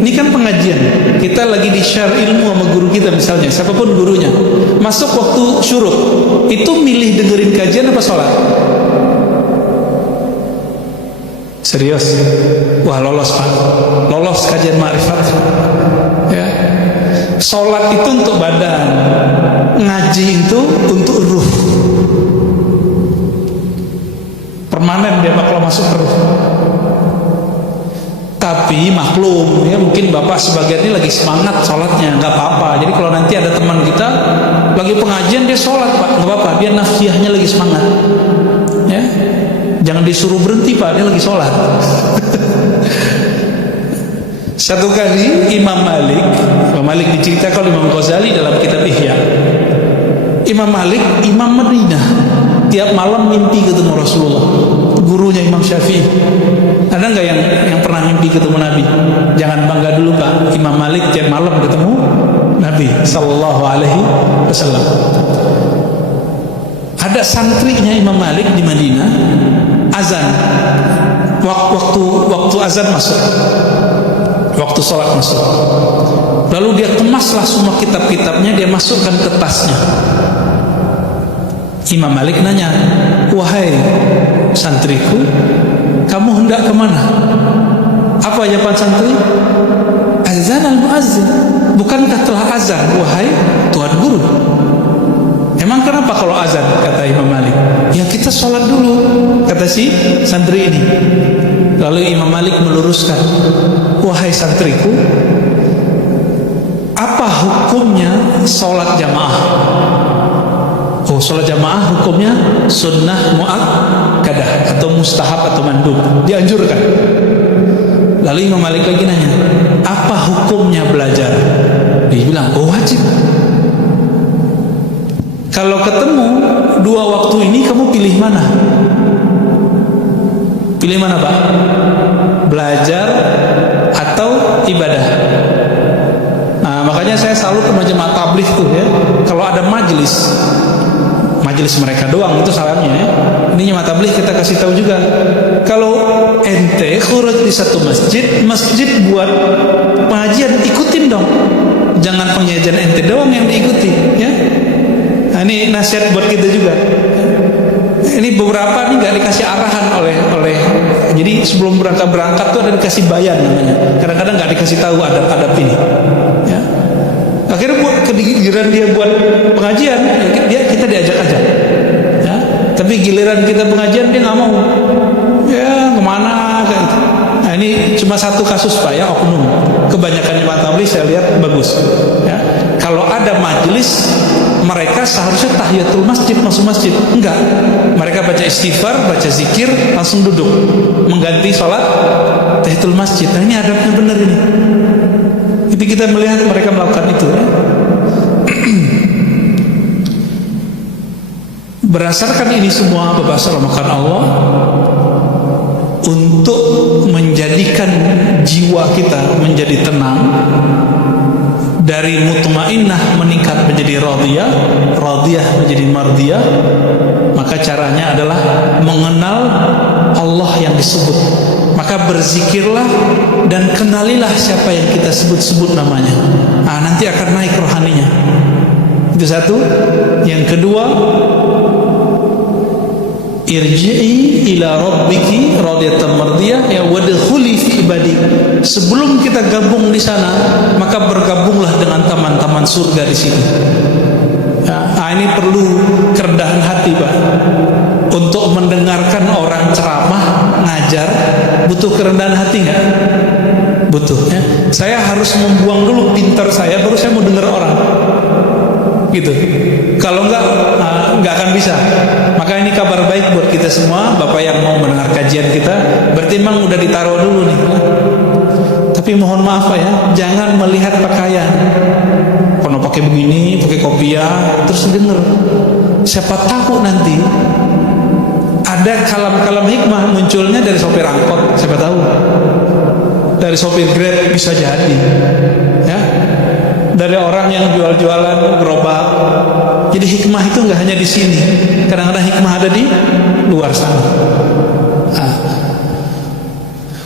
ini kan pengajian, kita lagi di share ilmu sama guru kita misalnya, siapapun gurunya, masuk waktu syuruk, itu milih dengerin kajian apa sholat? Serius? Wah lolos Pak, lolos kajian ma'rifat. Ya. Sholat itu untuk badan, ngaji itu untuk ruh. Permanen dia kalau masuk ke ruh. Tapi maklum ya, mungkin bapak sebagian ini lagi semangat sholatnya, nggak apa-apa. Jadi kalau nanti ada teman kita lagi pengajian dia sholat Pak, nggak apa-apa, dia nafsiyahnya lagi semangat ya, jangan disuruh berhenti Pak, dia lagi sholat. Satu kali Imam Malik diceritakan oleh Imam Ghazali dalam kitab Ihya. Imam Malik, Imam Madinah, tiap malam mimpi ketemu Rasulullah, gurunya Imam Syafi'i. Ada nggak yang pernah mimpi ketemu Nabi? Jangan bangga dulu Pak, Imam Malik tiap malam ketemu Nabi Sallallahu Alaihi Wasallam. Ada santrinya Imam Malik di Madinah, azan, waktu azan masuk, waktu sholat masuk. Lalu dia kemaslah semua kitab-kitabnya, dia masukkan ke tasnya. Imam Malik nanya, wahai santriku, kamu hendak kemana? Apa jawaban santri? Azan al-muazzin. Bukankah telah azan, wahai Tuhan Guru? Emang kenapa kalau azan? Kata Imam Malik. Ya kita sholat dulu, kata si santri ini. Lalu Imam Malik meluruskan, wahai santriku, apa hukumnya sholat jamaah? Oh, sholat jamaah hukumnya sunnah muakkadah atau mustahab atau mandub, dianjurkan. Lalu Imam Malik lagi nanya, apa hukumnya belajar? Dia bilang, oh wajib. Kalau ketemu dua waktu ini kamu pilih mana? Pilih mana Pak? Belajar atau ibadah? Nah, makanya saya selalu ke jemaah tabligh tuh ya, kalau ada majelis mereka doang itu salamnya ya. Ini jemaah tabligh kita kasih tahu juga, kalau ente khuruj di satu masjid buat pengajian, ikutin dong, jangan pengajian ente doang yang diikuti ya. Nah, ini nasihat buat kita juga. Ini beberapa nih nggak dikasih arahan oleh jadi sebelum berangkat tuh ada dikasih bayan namanya, kadang-kadang nggak dikasih tahu adab-adab ini ya. Akhirnya buat giliran dia buat pengajian ya, kita diajak aja ya. Tapi giliran kita pengajian dia nggak mau ya, kemana kayak gitu. Nah ini cuma satu kasus Pak ya, oknum. Kebanyakan jemaah tabligh saya lihat bagus ya. Kalau ada majelis, mereka seharusnya tahiyatul masjid, masuk masjid. Enggak, mereka baca istighfar, baca zikir, langsung duduk mengganti sholat tahiyatul masjid. Nah ini adabnya benar ini. Jadi kita melihat mereka melakukan itu ya. Berdasarkan ini semua Bapak serahkan Allah untuk menjadikan jiwa kita menjadi tenang, dari mutmainnah meningkat menjadi radiyah, radiyah menjadi mardiyah. Maka caranya adalah mengenal Allah yang disebut. Maka berzikirlah dan kenalilah siapa yang kita sebut-sebut namanya. Nanti akan naik rohaninya. Itu satu. Yang kedua, irji'i ila rabbiki radiyatan mardiyah ya wadkhuli fi ibadi. Sebelum kita gabung di sana, maka bergabunglah dengan taman-taman surga di sini. Ini perlu kerendahan hati, Pak. Untuk mendengarkan orang ceramah, ngajar, butuh kerendahan hati nggak? Butuh ya. Saya harus membuang dulu pintar saya, baru saya mau dengar orang. Gitu. Kalau nggak akan bisa. Maka ini kabar baik buat kita semua, Bapak yang mau mendengar kajian kita, berarti memang udah ditaruh dulu nih. Tapi mohon maaf Pak ya, jangan melihat pakaian. Kalau pakai begini, pakai kopiah, terus denger. Siapa tahu nanti ada kalam-kalam hikmah munculnya dari sopir angkot, siapa tahu. Dari sopir Grab bisa jadi. Ya. Dari orang yang jual-jualan gerobak. Jadi hikmah itu nggak hanya di sini. Kadang-kadang hikmah ada di luar sana.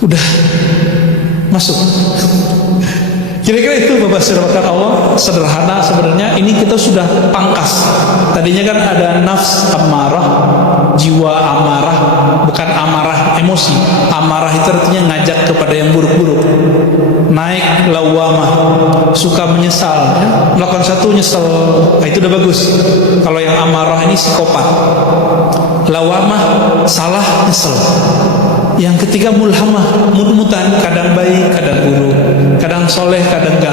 Udah masuk. Kira-kira itu Bapak serahkan Allah. Sederhana sebenarnya. Ini kita sudah pangkas. Tadinya kan ada nafs amarah, jiwa amarah, bukan amarah emosi. Amarah itu artinya ngajak kepada yang buruk-buruk. Naik lawamah, suka menyesal ya? Melakukan satu nyesel. Itu udah bagus. Kalau yang amarah ini psikopat. Lawamah salah nyesel. Yang ketiga mulhamah, mut-mutan, kadang baik, kadang buruk, kadang soleh, kadang enggak.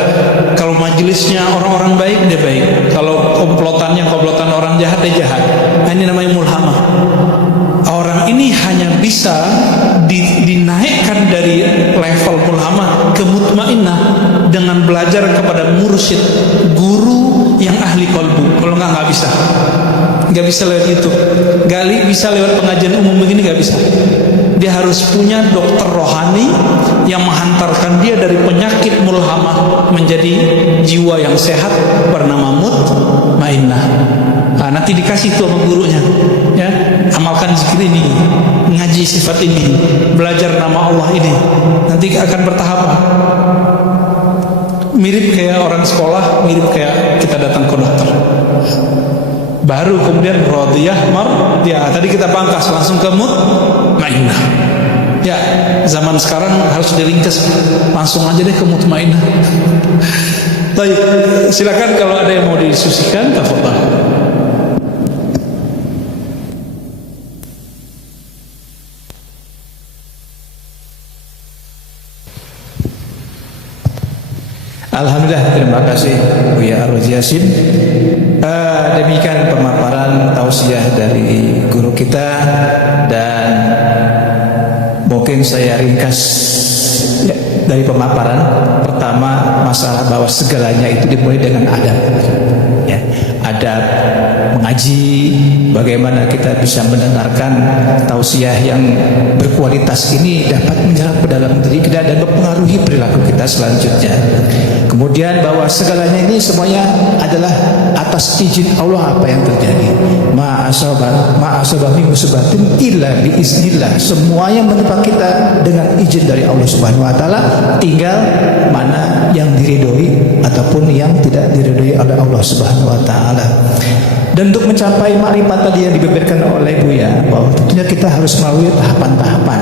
Kalau majelisnya orang-orang baik, dia baik. Kalau komplotan orang jahat, dia jahat. Ini namanya mulhamah. Orang ini hanya bisa dinaikkan dari level mulhamah ke mutmainnah dengan belajar kepada mursyid, guru yang ahli qalbu. Kalau nggak bisa. Nggak bisa lewat itu. Gali bisa lewat pengajian umum begini, nggak bisa. Dia harus punya dokter rohani yang menghantarkan dia dari penyakit mulhamah menjadi jiwa yang sehat bernama mutmainnah. Nanti dikasih tuh sama gurunya, ya, amalkan zikir ini, ngaji sifat ini, belajar nama Allah ini. Nanti akan bertahap. Mirip kayak orang sekolah, mirip kayak kita datang ke dokter. Baru kemudian radiyah mardiyah. Tadi kita pangkas langsung ke mutmainnah. Ya, zaman sekarang harus diringkas, langsung aja deh ke mutmainnah. Baik, silakan kalau ada yang mau didiskusikan, tafadhal. Alhamdulillah, terima kasih Buya Ar-Razi Yasin. Demikian pemaparan tausiah dari guru kita, dan mungkin saya ringkas ya, dari pemaparan pertama masalah bahwa segalanya itu dimulai dengan adab. Ya, adab mengaji, bagaimana kita bisa mendengarkan tausiah yang berkualitas ini dapat menyerap ke dalam diri kita dan mempengaruhi perilaku kita selanjutnya. Kemudian bahwa segalanya ini semuanya adalah atas izin Allah apa yang terjadi. Ma'asabah min musibatin illa biiznillah. Semua yang menimpa kita dengan izin dari Allah Subhanahu wa taala, tinggal mana yang diridhoi ataupun yang tidak diridhoi oleh Allah Subhanahu wa taala. Dan untuk mencapai makrifat tadi yang dibeberkan oleh Buya, bahwa tentunya kita harus melalui tahapan-tahapan.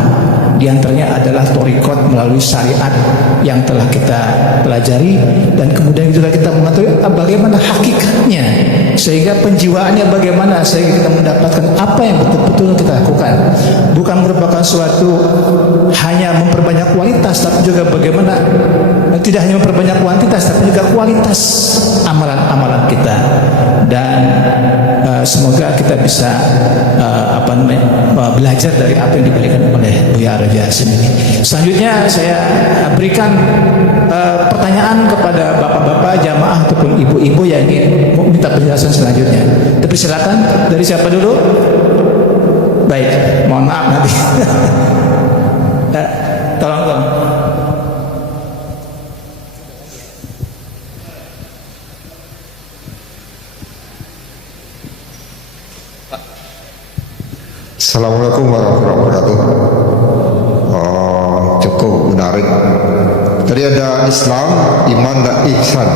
Di antaranya adalah thariqat melalui syariat yang telah kita pelajari, dan kemudian juga kita mengetahui bagaimana hakikatnya, sehingga penjiwaannya bagaimana, sehingga kita mendapatkan apa yang betul-betul kita lakukan. Bukan merupakan suatu hanya memperbanyak kualitas, tapi juga bagaimana tidak hanya memperbanyak kuantitas, tapi juga kualitas amalan-amalan kita. Dan semoga kita bisa belajar dari apa yang diberikan oleh Buya Raja Hasim ini. Selanjutnya saya berikan pertanyaan kepada bapak-bapak jamaah ataupun ibu-ibu yang ingin minta penjelasan selanjutnya. Tapi silakan, dari siapa dulu? Baik, mohon maaf nanti. Tolong. Assalamualaikum warahmatullahi wabarakatuh. Cukup menarik. Tadi ada Islam, iman dan ihsan.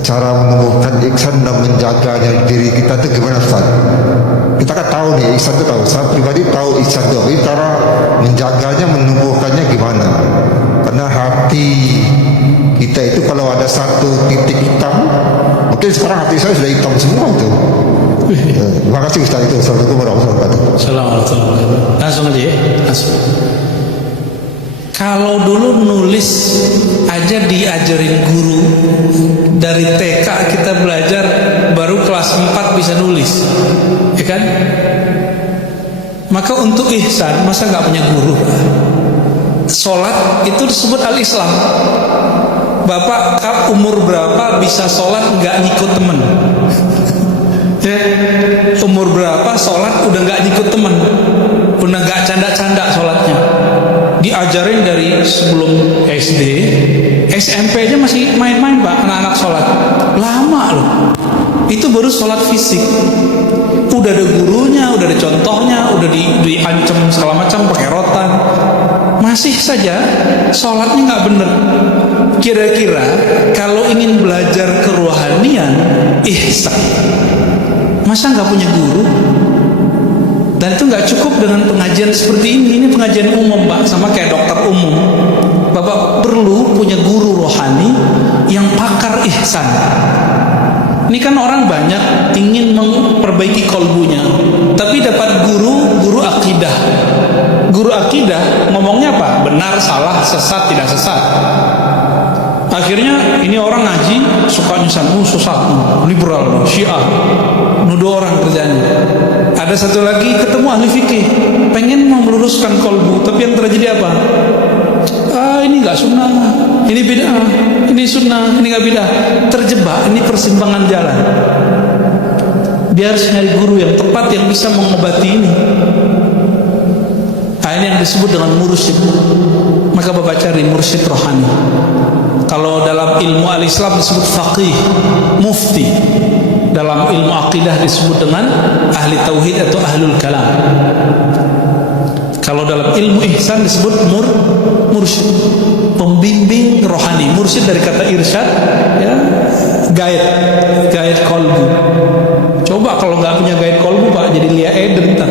Cara menumbuhkan ihsan dan menjaganya diri kita itu gimana, Ustaz? Kita kan tahu nih ihsan itu tahu. Saya pribadi tahu ihsan itu, tapi cara menjaganya, menumbuhkannya gimana? Karena hati kita itu kalau ada satu titik hitam, mungkin sekarang hati saya sudah hitam semua itu. Terima kasih Ustaz itu. Assalamualaikum warahmatullahi wabarakatuh. Assalamualaikum. Langsung aja ya. Langsung. Kalau dulu nulis aja diajarin guru, dari TK kita belajar, baru kelas 4 bisa nulis, ya kan? Maka untuk ihsan, masa nggak punya guru? Sholat itu disebut al-Islam. Bapak umur berapa bisa sholat nggak ngikut temen? Ya, umur berapa sholat udah nggak ngikut temen, udah nggak canda-canda sholatnya. Diajarin dari sebelum SD, SMP aja masih main-main pak, anak-anak sholat lama loh. Itu baru sholat fisik, udah ada gurunya, udah ada contohnya, udah diancam segala macam pakai rotan, masih saja sholatnya nggak bener. Kira-kira kalau ingin belajar kerohanian, ihsan, masa nggak punya guru? Dan itu nggak cukup dengan pengajian seperti ini. Ini pengajian umum pak, sama kayak dokter umum. Bapak perlu punya guru rohani yang pakar ihsan. Ini kan orang banyak ingin memperbaiki kolbunya, tapi dapat guru akidah. Guru akidah ngomongnya apa? Benar, salah, sesat, tidak sesat. Akhirnya ini orang ngaji suka nyusan, sesat, liberal, syiah, nuduh orang kerjanya. Ada satu lagi ketemu ahli fikih, pengen mau meluruskan kolbu, tapi yang terjadi apa? Ini nggak sunnah, ini bid'ah, ini sunnah, ini nggak bid'ah. Terjebak, ini persimpangan jalan. Dia harus nyari guru yang tepat yang bisa mengobati ini. Ini yang disebut dengan mursyid. Maka bapak cari mursyid rohani. Kalau dalam ilmu al-Islam disebut faqih, mufti. Dalam ilmu akidah disebut dengan ahli tauhid atau ahlul kalam. Kalau dalam ilmu ihsan disebut mursyid, pembimbing rohani. Mursyid dari kata irsyad, ya, guide kolbu. Coba kalau nggak punya guide kolbu pak, jadi Lia Eden kan,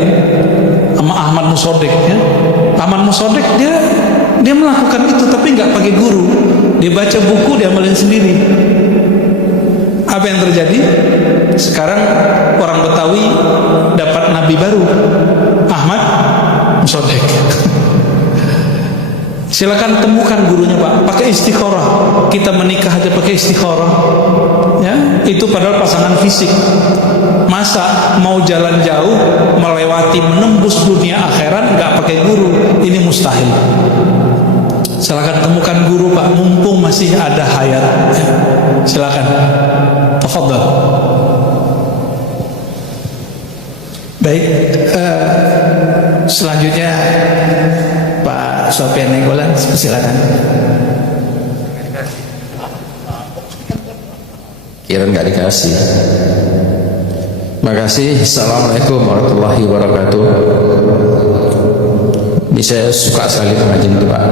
sama Ahmad Musodek ya. Ahmad Musodek dia melakukan itu tapi nggak pakai guru. Dia baca buku, dia amalin sendiri. Apa yang terjadi? Sekarang orang Betawi dapat nabi baru, Ahmad Musodek. Silakan temukan gurunya pak, pakai istikharah. Kita menikah aja pakai istikharah, ya. Itu padahal pasangan fisik. Masa mau jalan jauh, melewati, menembus dunia akhirat nggak pakai guru? Ini mustahil. Silakan temukan guru pak, mumpung masih ada hayat, ya. Silakan, tafadhal. Baik, selanjutnya Pak Sofyan Nenggolan, silakan. Kira nggak dikasih. Makasih. Assalamualaikum warahmatullahi wabarakatuh. Ini saya suka sekali pengajian itu pak.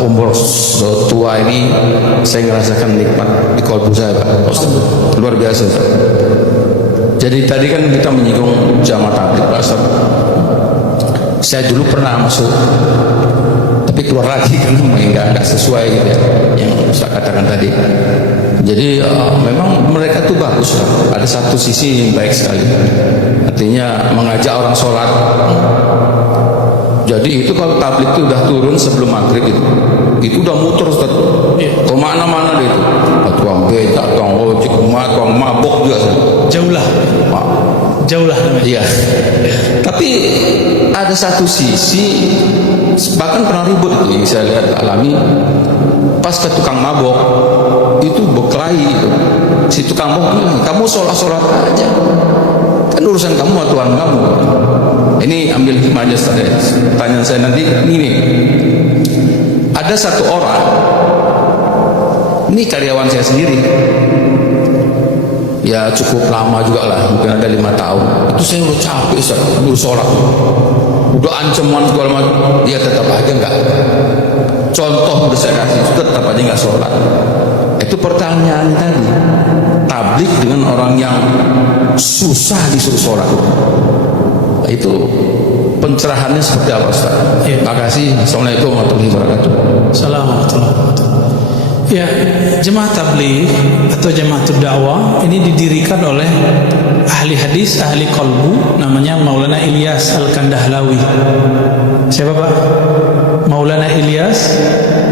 Umur tua ini saya ngerasakan nikmat di kolbu saya pak. Luar biasa pak. Jadi tadi kan kita menyinggung jamaah tabligh pak Ustaz. Saya dulu pernah masuk, tapi keluar lagi kan nggak sesuai gitu ya, yang Ustaz katakan tadi. Jadi memang mereka tuh bagus lah. Ada satu sisi yang baik sekali. Artinya mengajak orang sholat. Jadi itu kalau tabligh itu udah turun sebelum maghrib itu udah muter Ustaz. Kemana-mana deh itu. Tukang becak, tukang ojek, tukang mabok juga. Jauh lah. Jauh lah. Iya. Tapi ada satu sisi, bahkan pernah ribut itu yang saya lihat alami, pas ke tukang mabok itu berkelahi itu. Si tukang mabok bilang, kamu sholat aja, kan urusan kamu sama Tuhan kamu. Ini ambil hikmah aja. Pertanyaan saya nanti ini, ada satu orang, ini karyawan saya sendiri, ya cukup lama juga lah, mungkin ada 5 tahun. Itu saya udah capek, udah sholat, udah ancaman segala macam, dia tetap aja enggak. Contoh udah saya kasih, tetap aja enggak sholat. Itu pertanyaannya tadi, tablik dengan orang yang susah disuruh sholat, itu pencerahannya seperti apa, Ustaz? Ya. Terima kasih. Assalamualaikum warahmatullahi wabarakatuh. Assalamualaikum. Ya, jemaah tabligh atau jemaatul dakwah ini didirikan oleh ahli hadis, ahli qalbu, namanya Maulana Ilyas Al-Kandahlawi. Siapa Pak? Maulana Ilyas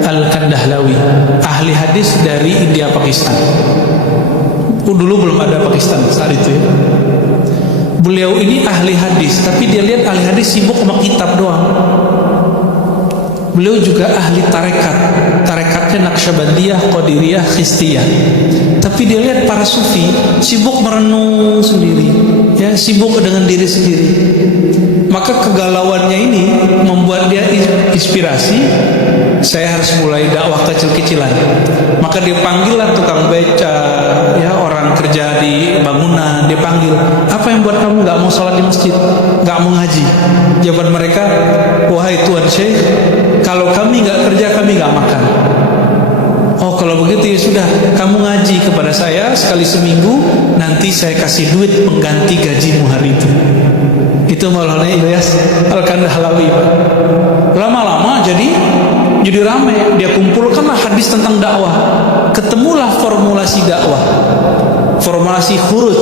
Al-Kandahlawi, ahli hadis dari India Pakistan. Dulu belum ada Pakistan saat itu ya. Beliau ini ahli hadis, tapi dia lihat ahli hadis sibuk sama kitab doang. Beliau juga ahli tarekat, tarekatnya Naqsyabandiyah, Qadiriyah, Khistiyah. Tapi dia lihat para sufi sibuk merenung sendiri, ya, sibuk dengan diri sendiri. Maka kegalauannya ini membuat dia inspirasi. Saya harus mulai dakwah kecil-kecilan. Maka dia panggillah tukang beca, ya, orang kerja di bangunan. Dia panggil, apa yang buat kamu nggak mau sholat di masjid, nggak mau ngaji? Jawaban mereka, wahai Tuan Syekh, kalau kami nggak kerja, kami nggak makan. Oh, kalau begitu ya sudah, kamu ngaji kepada saya sekali seminggu, nanti saya kasih duit pengganti gajimu hari itu. Itu Maulana Ilyas Al-Kandahlawi. Lama-lama jadi ramai. Dia kumpulkanlah hadis tentang dakwah. Ketemulah formulasi dakwah, formulasi khuruj.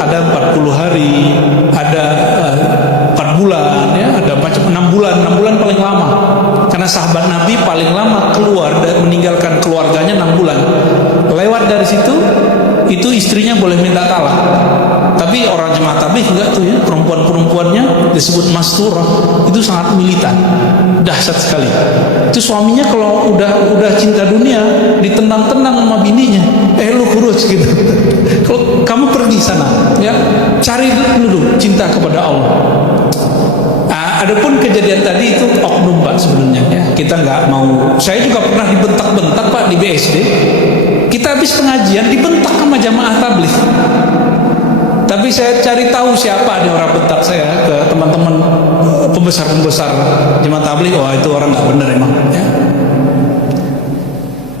Ada 40 hari, ada 4 bulan, ya, ada macam 6 bulan paling lama. Karena sahabat Nabi paling lama keluar dan meninggalkan keluarganya 6 bulan. Lewat dari situ, itu istrinya boleh minta talak. Tapi orang jemaah tabligh enggak tuh ya, perempuan-perempuannya disebut masturah, itu sangat militan, dahsyat sekali. Itu suaminya kalau udah cinta dunia ditendang-tendang sama bininya, lu kurus gitu. Kalau kamu pergi sana, ya, cari dulu cinta kepada Allah. Adapun kejadian tadi itu oknum Pak sebenarnya, ya. Kita nggak mau. Saya juga pernah dibentak-bentak Pak di BSD. Kita habis pengajian dibentak sama jamaah tabligh. Tapi saya cari tahu siapa nih orang bentak saya, ke teman-teman pembesar-pembesar jemaah tabligh. Wah, itu orang nggak benar emang, ya.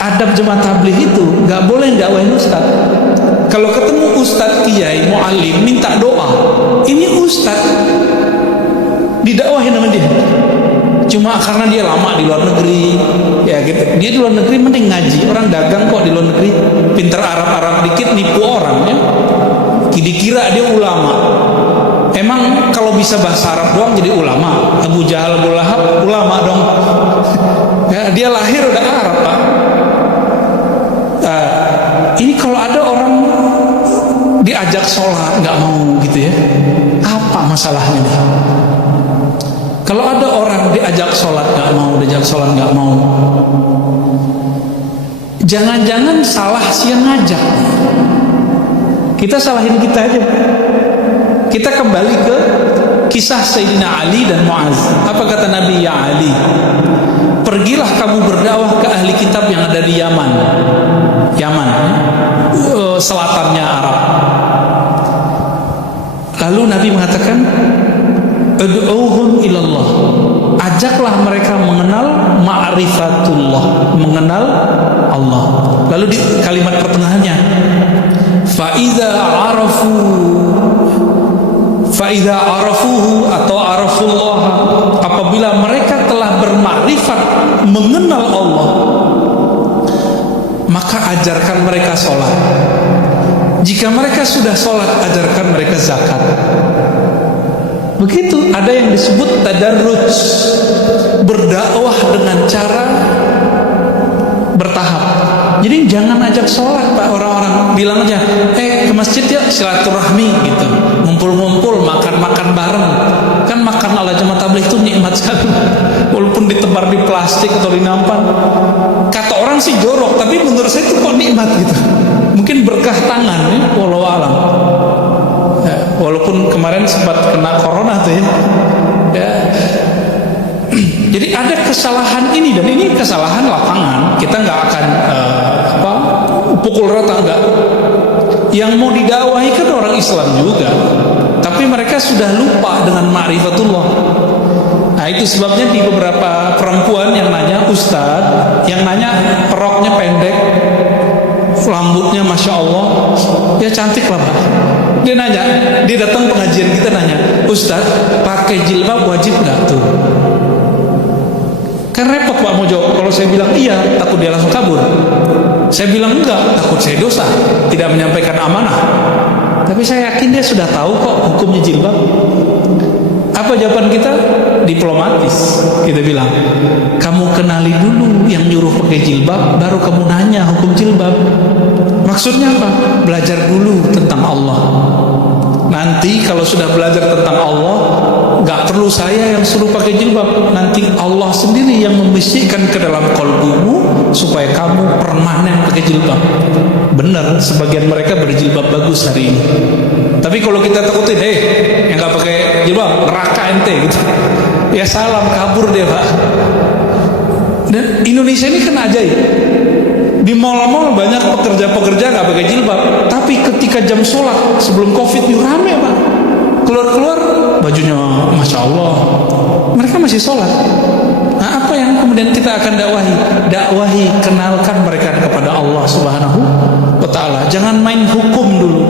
Adab jemaah tabligh itu nggak boleh dakwahin ustaz. Kalau ketemu ustaz, kiai, muallim, minta doa. Ini ustaz didakwahin sama dia. Cuma karena dia lama di luar negeri, ya gitu. Dia di luar negeri mending ngaji. Orang dagang kok di luar negeri, pinter Arab dikit nipu orang, ya. Dikira dia ulama. Emang kalau bisa bahasa Arab doang jadi ulama? Abu Jahal, Abu Lahab ulama dong. Ya, dia lahir udah Arab Pak. Ini kalau ada orang diajak sholat nggak mau gitu ya, apa masalahnya nih? Kalau ada orang diajak sholat nggak mau, diajak sholat nggak mau, jangan-jangan salah si yang ngajak. Kita salahin kita aja. Kita kembali ke kisah Sayyidina Ali dan Muaz. Apa kata Nabi? Ya Ali, pergilah kamu berdakwah ke ahli kitab yang ada di Yaman, selatannya Arab. Lalu Nabi mengatakan, ud'uhum ilallah, ajaklah mereka mengenal ma'rifatullah, mengenal Allah. Lalu di kalimat pertengahannya, fa'idha arafuhu atau arafullah, apabila mereka telah bermakrifat mengenal Allah, maka ajarkan mereka sholat. Jika mereka sudah sholat, ajarkan mereka zakat. Begitu. Ada yang disebut tadarruj, berdakwah dengan cara bertahap. Jadi jangan ajak sholat Pak, orang-orang bilang aja, ke masjid ya, silaturahmi gitu, ngumpul-ngumpul, makan-makan bareng. nikmat sekali. Walaupun ditebar di plastik atau di nampan, kata orang sih jorok, tapi menurut saya itu kok nikmat gitu. Mungkin berkah tangan ya, walau alam. Ya, walaupun kemarin sempat kena corona tuh ya. Ya. Jadi ada kesalahan ini, dan ini kesalahan lapangan. Kita nggak akan pukul rata, enggak. Yang mau didakwahi kan orang Islam juga, tapi mereka sudah lupa dengan ma'rifatullah. Nah itu sebabnya di beberapa perempuan yang nanya, Ustadz, yang nanya roknya pendek, rambutnya Masya Allah, ya cantik lah Pak. Dia nanya, dia datang pengajian kita nanya, Ustadz, pakai jilbab wajib nggak tuh? Kan repot Pak mau jawab. Kalau saya bilang iya, takut dia langsung kabur. Saya bilang enggak, takut saya dosa, tidak menyampaikan amanah. Tapi saya yakin dia sudah tahu kok hukumnya jilbab. Apa jawaban kita? Diplomatis. Kita bilang, kamu kenali dulu yang nyuruh pakai jilbab, baru kamu nanya hukum jilbab. Maksudnya apa? Belajar dulu tentang Allah. Nanti kalau sudah belajar tentang Allah, gak perlu saya yang suruh pakai jilbab. Nanti Allah sendiri yang membisikkan ke dalam kolbumu supaya kamu permanen pakai jilbab. Benar, sebagian mereka berjilbab bagus hari ini. Tapi kalau kita takutin, yang gak pakai jilbab neraka ente gitu, ya salam, kabur dia Pak. Dan Indonesia ini kan ajaib. Di mal-mal banyak pekerja-pekerja gak pakai jilbab, tapi ketika jam sholat sebelum covid itu rame Pak. Keluar-keluar bajunya Masya Allah, mereka masih sholat. Nah apa yang kemudian kita akan dakwahi? Dakwahi, kenalkan mereka kepada Allah Subhanahu wa ta'ala. Jangan main hukum dulu,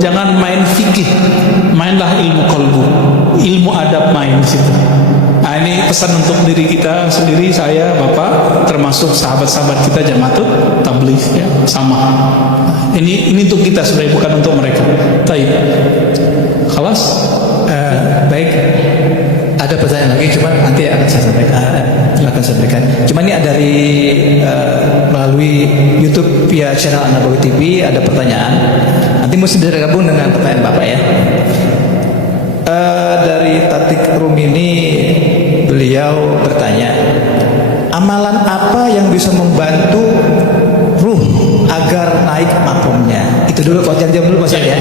jangan main fikih, mainlah ilmu qalbu, ilmu adab main di situ. Nah ini pesan untuk diri kita sendiri, saya, Bapak, termasuk sahabat-sahabat kita Jamaatul Tabligh ya, sama. Ini untuk kita sebenarnya, bukan untuk mereka. Baik. Khalas? Baik. Ada pertanyaan lagi, cuma nanti akan saya sampaikan. Silakan sampaikan. Cuma ini ada dari melalui YouTube via channel An-Nabawi TV ada pertanyaan. Nanti mesti digabung dengan pertanyaan Bapak ya. Dari Tatik Rumini, beliau bertanya, amalan apa yang bisa membantu ruh agar naik makomnya? Itu dulu, kau jam dulu Mas ya.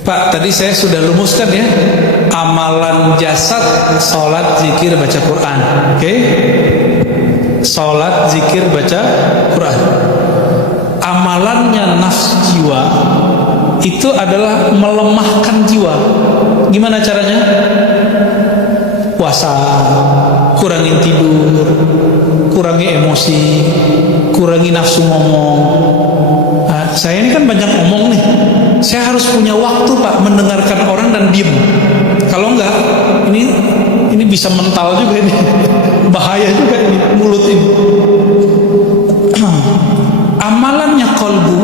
Pak, tadi saya sudah rumuskan ya. Amalan jasad, sholat, zikir, baca Quran. Oke? Sholat, zikir, baca Quran. Amalannya nafs jiwa itu adalah melemahkan jiwa. Gimana caranya? Puasa, kurangin tidur, kurangi emosi, kurangi nafsu ngomong. Nah, saya ini kan banyak ngomong nih. Saya harus punya waktu Pak mendengarkan orang dan diem. Kalau enggak, ini bisa mental juga ini. Bahaya juga ini mulut ini. Amalannya qalbu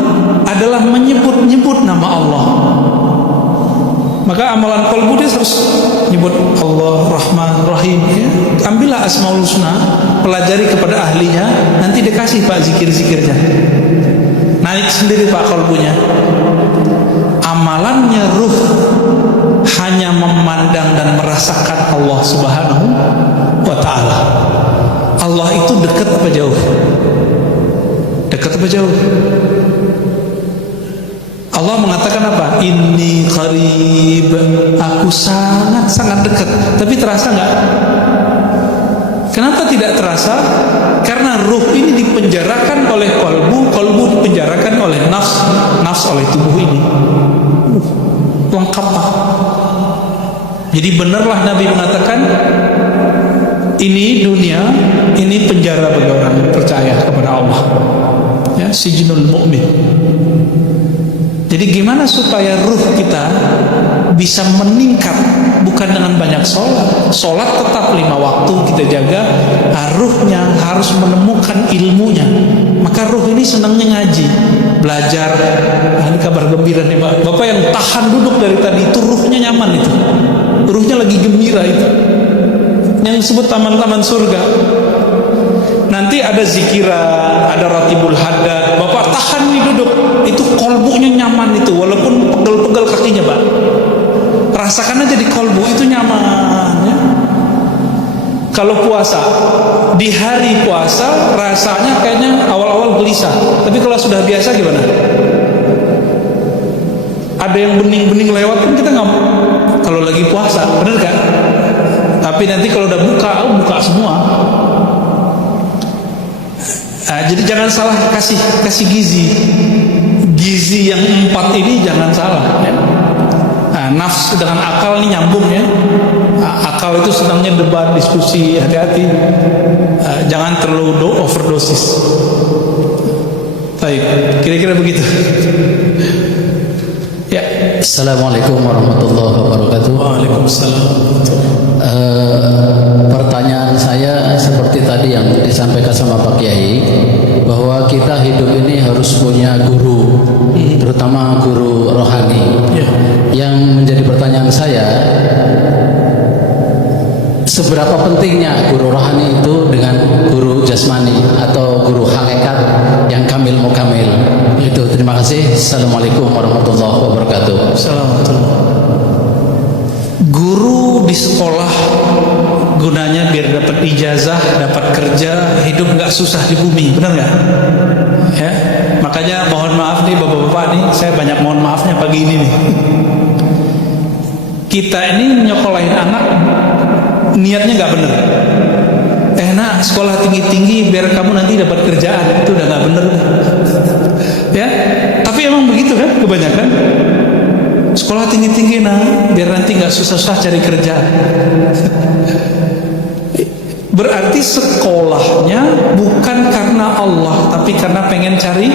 adalah menyebut-nyebut nama Allah. Maka amalan qalbu dia harus nyebut Allah Rahman Rahim ya. Ambillah Asmaul Husna, pelajari kepada ahlinya, nanti dikasih Pak zikir-zikirnya. Naik sendiri Pak qalbunya. Amalannya ruh hanya memandang dan merasakan Allah Subhanahu wa ta'ala. Allah itu dekat apa jauh? Dekat apa jauh? Allah mengatakan apa? Inni qarib, aku sangat-sangat dekat. Tapi terasa nggak? Kenapa tidak terasa? Karena ruh ini dipenjarakan oleh kolbu, kolbu dipenjarakan oleh nafs, nafs oleh tubuh ini. Lengkap Pak. Jadi benarlah Nabi mengatakan, ini dunia, ini penjara bagi orang yang percaya kepada Allah. Ya, sijnul mu'min. Jadi gimana supaya ruh kita bisa meningkat? Bukan dengan banyak sholat. Sholat tetap 5 waktu kita jaga. Ruhnya harus menemukan ilmunya. Maka ruh ini senangnya ngaji, belajar. Nah, ini kabar gembira nih Pak. Bapak yang tahan duduk dari tadi itu ruhnya nyaman itu. Ruhnya lagi gembira itu. Yang disebut taman-taman surga. Nanti ada zikiran, ada ratibul haddad. Bapak tahan nih duduk, itu kolbunya nyaman itu, walaupun pegel-pegel kakinya Pak. rasakan aja di kolbu, itu nyaman ya. Kalau puasa, di hari puasa rasanya kayaknya awal-awal gelisah, tapi kalau sudah biasa gimana? Ada yang bening-bening lewat kan kita nggak, kalau lagi puasa, bener kan? Tapi nanti kalau udah buka semua. Nah, jadi jangan salah kasih gizi yang 4 ini jangan salah ya. Nah, nafsu dengan akal ini nyambung ya. Akal itu senangnya debat, diskusi, hati-hati. Jangan terlalu overdosis. Baik, kira-kira begitu. Ya. Assalamualaikum warahmatullahi wabarakatuh. Waalaikumsalam. Pertanyaan saya seperti tadi yang disampaikan sama Pak Kiai, bahwa kita hidup ini harus punya guru, terutama guru rohani. Yang menjadi pertanyaan saya, seberapa pentingnya guru rohani itu dengan guru jasmani atau guru hakikat yang kamil mukamil? Itu, terima kasih. Assalamualaikum warahmatullahi wabarakatuh. Assalamualaikum. Guru di sekolah gunanya biar dapat ijazah, dapat kerja, hidup nggak susah di bumi, benar nggak? Ya, makanya mohon maaf nih bapak-bapak nih, saya banyak mohon maafnya pagi ini nih. Kita ini nyokolahin anak niatnya nggak bener. Nak, sekolah tinggi-tinggi biar kamu nanti dapat kerjaan, itu udah nggak bener. Ya, tapi emang begitu kan kebanyakan. Sekolah tinggi-tinggi biar nanti nggak susah-susah cari kerjaan. Berarti sekolahnya bukan karena Allah, tapi karena pengen cari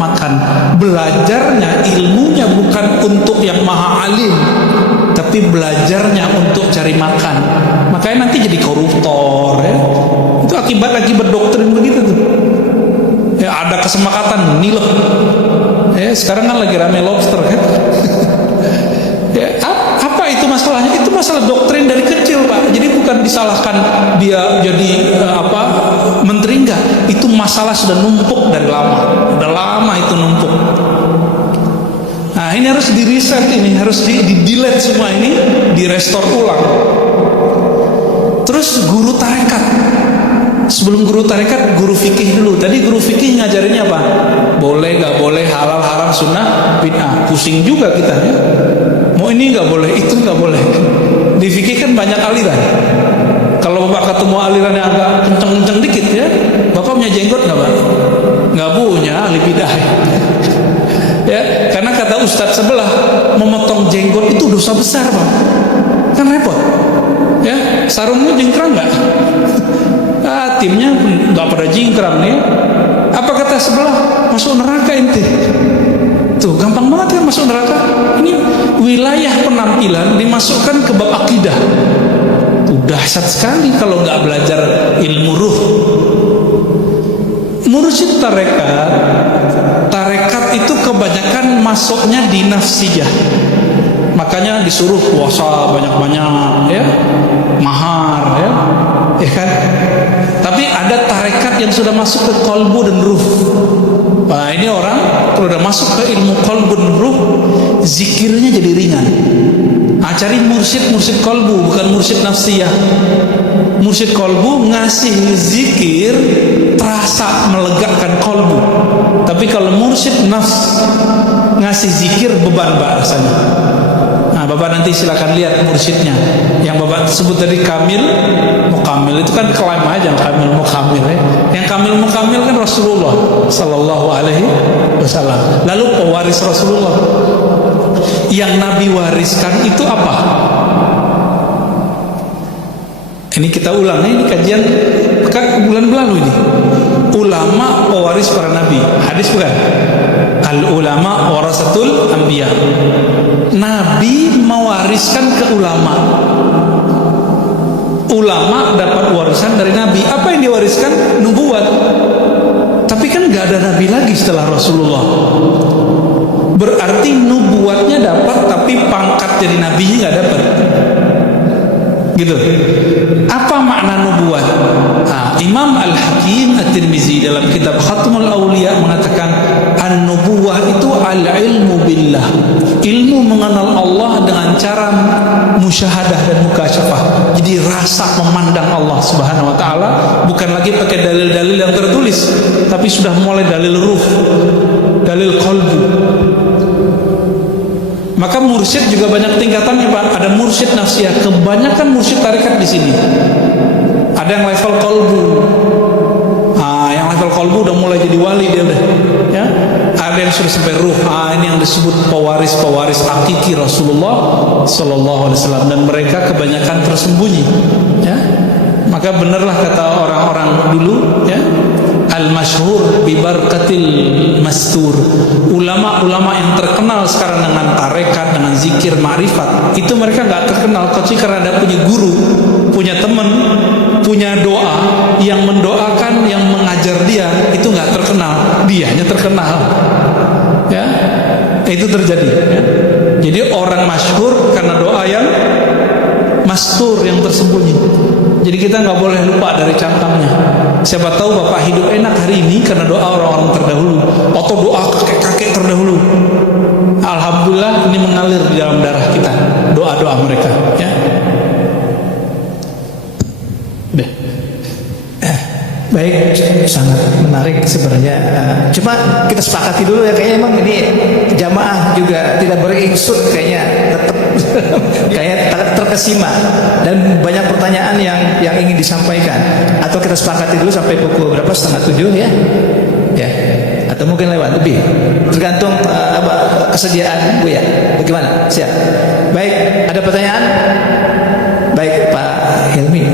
makan. Belajarnya, ilmunya bukan untuk yang maha alim, tapi belajarnya untuk cari makan. Makanya nanti jadi koruptor ya. Itu akibat doktrin begitu tuh. Ya, ada kesepakatan nilep. Ya, sekarang kan lagi rame lobster kan. Ya, apa itu masalahnya? Itu masalah doktrin dari kecil, Pak. Jadi bukan disalahkan dia jadi menteri, enggak. Itu masalah sudah numpuk dari lama. Udah lama itu numpuk. Nah, ini harus di-reset, ini harus di-delete semua ini, di-restore ulang. Terus guru tarekat. Sebelum guru tarekat, guru fikih dulu. Tadi guru fikih ngajarinnya apa? Boleh, nggak boleh, halal, haram, sunnah, bid'ah. Pusing juga kita ya. Mau ini nggak boleh, itu nggak boleh. Di fikih kan banyak aliran. Kalau bapak ketemu aliran yang agak kenceng-kenceng dikit ya, bapak punya jenggot nggak, Pak? Nggak punya, ahli bid'ah. Ya, karena kata ustadz sebelah, memotong jenggot itu dosa besar, Pak. Kan repot. Ya, sarungnya jingkrang nggak? Timnya nggak pada jingkrang nih. Apa kata sebelah? Masuk neraka ente. Tuh, gampang banget ya masuk neraka. Ini wilayah penampilan dimasukkan ke bab akidah. Tuh, dahsyat sekali kalau nggak belajar ilmu ruh. Mursyid tarekat itu kebanyakan masuknya di nafsiyah. Makanya disuruh puasa banyak-banyak ya, mahar ya kan. Tapi ada tarekat yang sudah masuk ke kolbu dan ruh. Nah, ini orang kalau udah masuk ke ilmu kolbu dan ruh, zikirnya jadi ringan. Nah, cari mursyid kolbu, bukan mursyid nafsiyah. Mursyid kolbu ngasih zikir terasa melegakan kolbu. Tapi kalau mursyid nafs ngasih zikir beban rasanya. Nah, bapak nanti silakan lihat mursyidnya. Yang bapak sebut tadi kamil mukamil, itu kan klaim aja kamil mukamil ya. Yang kamil mukamil kan Rasulullah Sallallahu Alaihi Wasallam. Lalu pewaris Rasulullah yang Nabi wariskan itu apa? Ini kita ulang, ini kajian bulan lalu ini. Ulama pewaris para nabi. Hadis bukan? Al ulama warasatul anbiya. Nabi mewariskan ke ulama. Ulama dapat warisan dari nabi. Apa yang diwariskan? Nubuat. Tapi kan nggak ada nabi lagi setelah Rasulullah. Berarti nubuatnya dapat, tapi pangkat jadi nabinya nggak dapat. Gitu. Apa makna nubuat? Imam Al-Hakim At-Tirmizi dalam kitab Khatmul Awliya mengatakan an-nubuwah itu al-ilmu billah, ilmu mengenal Allah dengan cara musyahadah dan mukasyafah. Jadi rasa memandang Allah Subhanahu wa taala bukan lagi pakai dalil-dalil yang tertulis, tapi sudah mulai dalil ruh, dalil qalbu. Maka mursyid juga banyak tingkatannya, Pak. Ada mursyid nafsiyah, kebanyakan mursyid tarekat di sini. Ada yang level qalbu. Yang level qalbu udah mulai jadi wali dia udah, ya. Ada yang sudah sampai ruh. Ini yang disebut pewaris-pewaris hakiki Rasulullah sallallahu alaihi wasallam, dan mereka kebanyakan tersembunyi, ya. Maka benarlah kata orang-orang dulu, ya, al-masyhur bi barakatil mastur. Ulama-ulama yang terkenal sekarang dengan tarekat, dengan zikir, ma'rifat, itu mereka nggak terkenal kecuali karena ada punya guru, punya teman, punya doa yang mendoakan, yang mengajar dia, itu nggak terkenal, dianya terkenal, ya. Itu terjadi, ya. Jadi orang masyhur karena doa yang mastur, yang tersembunyi. Jadi kita nggak boleh lupa dari cangkangnya. Siapa tahu Bapak hidup enak hari ini karena doa orang-orang terdahulu, atau doa kakek-kakek terdahulu. Alhamdulillah ini mengalir di dalam darah kita, doa-doa mereka, ya. Baik, sangat menarik sebenarnya. Cuma kita sepakati dulu ya, kayaknya emang ini jamaah juga tidak beringsut, kayaknya tetap kayak terkesima dan banyak pertanyaan yang ingin disampaikan. Atau kita sepakati dulu sampai pukul berapa, 6:30 ya? Ya. Atau mungkin lewat lebih, tergantung kesediaan Bu ya. Bagaimana? Siap. Baik, ada pertanyaan? Baik, Pak Hilmi.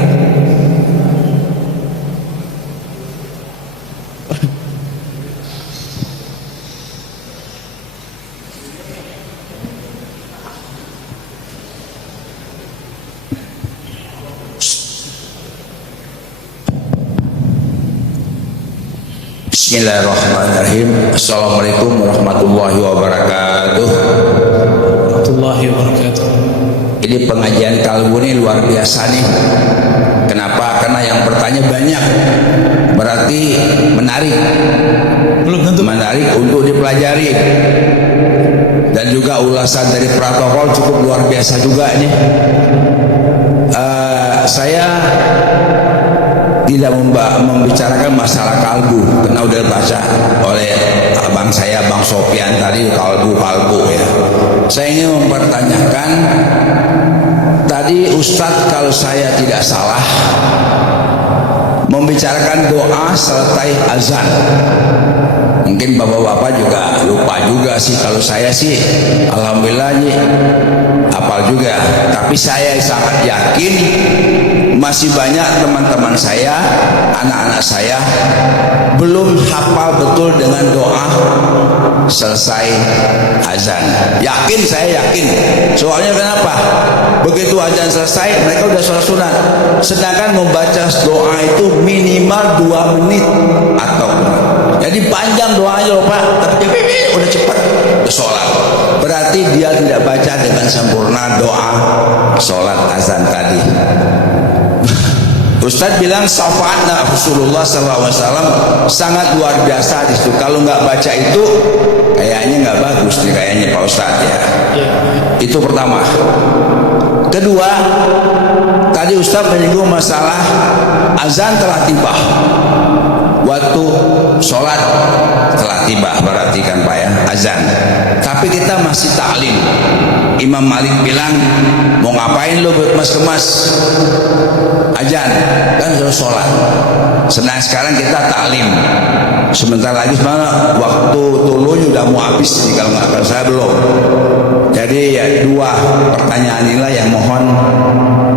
Bismillahirrahmanirrahim. Assalamualaikum warahmatullahi wabarakatuh. Warahmatullahi wabarakatuh. Ini pengajian kalbu ini luar biasa nih. Kenapa? Karena yang bertanya banyak, berarti menarik. Belum tentu menarik untuk dipelajari. Dan juga ulasan dari protokol cukup luar biasa juga nih. Saya tidak membicarakan masalah kalbu, karena udah baca oleh abang saya, Bang Sofian tadi, kalbu ya. Saya ingin mempertanyakan tadi Ustadz, kalau saya tidak salah, membicarakan doa selesai azan. Mungkin bapak-bapak juga lupa juga sih. Kalau saya sih alhamdulillah hafal juga, tapi saya sangat yakin masih banyak teman-teman saya, anak-anak saya belum hafal betul dengan doa selesai azan. Yakin, saya yakin. Soalnya kenapa? Begitu azan selesai, mereka udah sholat sunat. Sedangkan membaca doa itu minimal 2 menit atau kurang. Jadi panjang doanya loh Pak, tapi udah cepat udah sholat. Berarti dia tidak baca dengan sempurna doa sholat azan tadi. Ustadz bilang syafaat Rasulullah SAW sangat luar biasa di situ. Kalau nggak baca itu kayaknya nggak bagus nih, kayaknya Pak Ustadz ya. Itu pertama. Kedua, tadi Ustadz menyinggung masalah azan telah tiba, waktu sholat telah tiba, berarti kan Pak ya, azan. Tapi kita masih taklim. Imam Malik bilang, mau ngapain lo kemas-kemas azan, kan sudah sholat. Senang sekarang kita taklim. Sebentar lagi sebenarnya waktu tuluy udah mau habis nih, kalau nggak saya belum. Jadi ya, 2 pertanyaan inilah yang mohon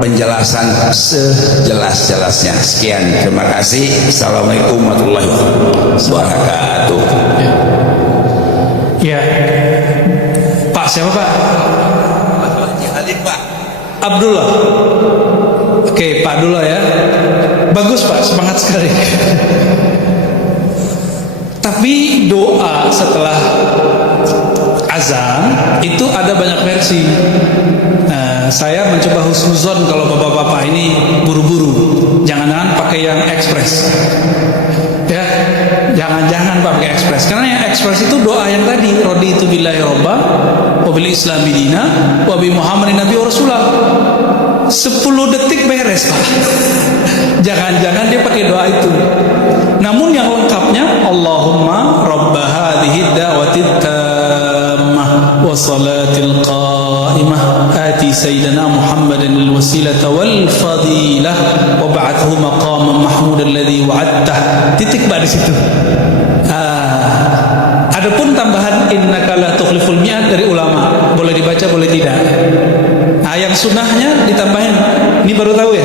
penjelasan sejelas-jelasnya. Sekian, terima kasih. Assalamualaikum warahmatullahi wabarakatuh. Ya, Pak siapa Pak? Pak Abdullah. Oke, Pak Abdullah ya. Bagus Pak, semangat sekali. Tapi doa setelah azan itu ada banyak versi. Saya mencoba husnuzon kalau bapak-bapak ini buru-buru. Jangan-jangan pakai yang ekspres. Ya, jangan-jangan pakai ekspres. Karena yang ekspres itu doa yang tadi, raditu billahi robba wa bil islami dina wa bi muhammadin nabi wa rasulah. 10 detik beres Pak. Jangan-jangan dia pakai doa itu. Namun yang lengkapnya, Allahumma rabba hadhihi da'watid tammah wa salatil qa'imah ati sayyidina Muhammadan al wasilata wal fadilah wa ba'athu maqaman mahmudan alladhi wa'adtah. Titik Pak di situ. Adapun tambahan innaka la tukhliful mi'ad dari ulama, boleh dibaca boleh tidak. Yang sunnahnya ditambahin, ini baru tahu ya,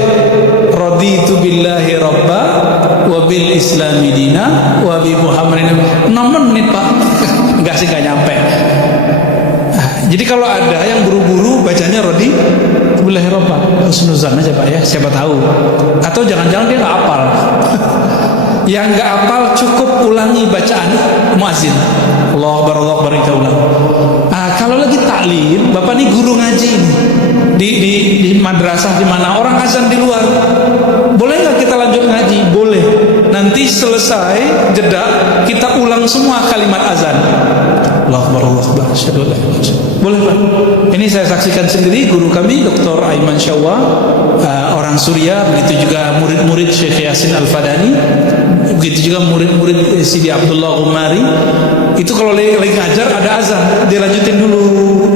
raditu billahi rabba wa bil islami dina wa bi muhammadin. 6 menit Pak. Enggak sih, enggak nyampe. Jadi kalau ada yang buru-buru bacanya raditu billahi rabba, husnuzan aja Pak ya, siapa tahu. Atau jangan-jangan dia enggak hafal. Yang enggak hafal cukup ulangi bacaan muazin. Allahu akbar, Allahu akbar, kita ulang. Kalau lagi taklim, Bapak nih guru ngaji ini di madrasah di mana orang azan di luar, boleh nggak kita lanjut ngaji? Boleh. Nanti selesai jeda kita ulang semua kalimat azan. Allahu akbar, Allahu akbar, asyhadu an la ilaha illallah. Boleh Pak. Ini saya saksikan sendiri, guru kami Dr. Aiman Syawwa, orang Suriah, begitu juga murid-murid Syekh Yasin Al-Fadani, begitu juga murid-murid Sidi Abdullah Umari. Itu kalau lagi ngajar ada azan, dia lanjutin dulu,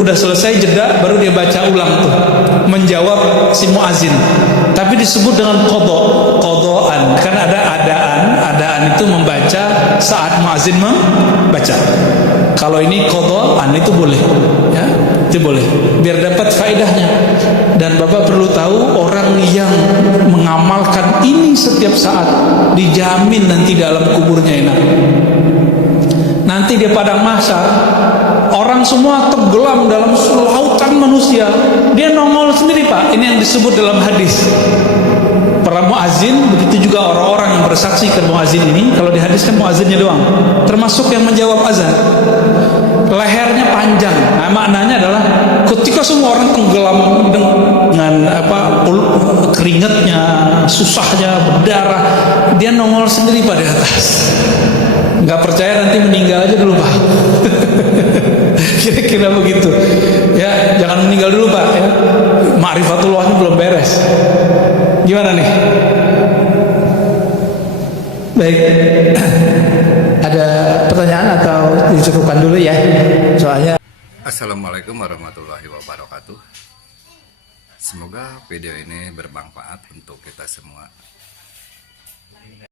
udah selesai jeda baru dia baca ulang tuh, menjawab si muazin. Tapi disebut dengan qodoan, karena ada adaan itu membaca saat muazin membaca. Kalau ini qodoan itu boleh, ya, itu boleh, biar dapat faedahnya. Dan Bapak perlu tahu, orang yang mengamalkan ini setiap saat dijamin nanti dalam kuburnya enak. Nanti di padang mahsyar orang semua tenggelam dalam lautan manusia, dia nongol sendiri Pak. Ini yang disebut dalam hadis para muazin, begitu juga orang-orang yang bersaksi ke muazin ini. Kalau di hadis kan muazinnya doang, termasuk yang menjawab azan, lehernya panjang. Nah, maknanya adalah ketika semua orang tenggelam dengan keringatnya, susahnya, berdarah, dia nongol sendiri pada atas. Nggak percaya nanti meninggal aja dulu Pak. Kira-kira begitu ya, jangan meninggal dulu Pak ya. Ma'rifatullahnya belum beres. Gimana nih? Baik. Ada pertanyaan atau dicukupkan dulu ya? Soalnya Assalamualaikum warahmatullahi wabarakatuh. Semoga video ini bermanfaat untuk kita semua.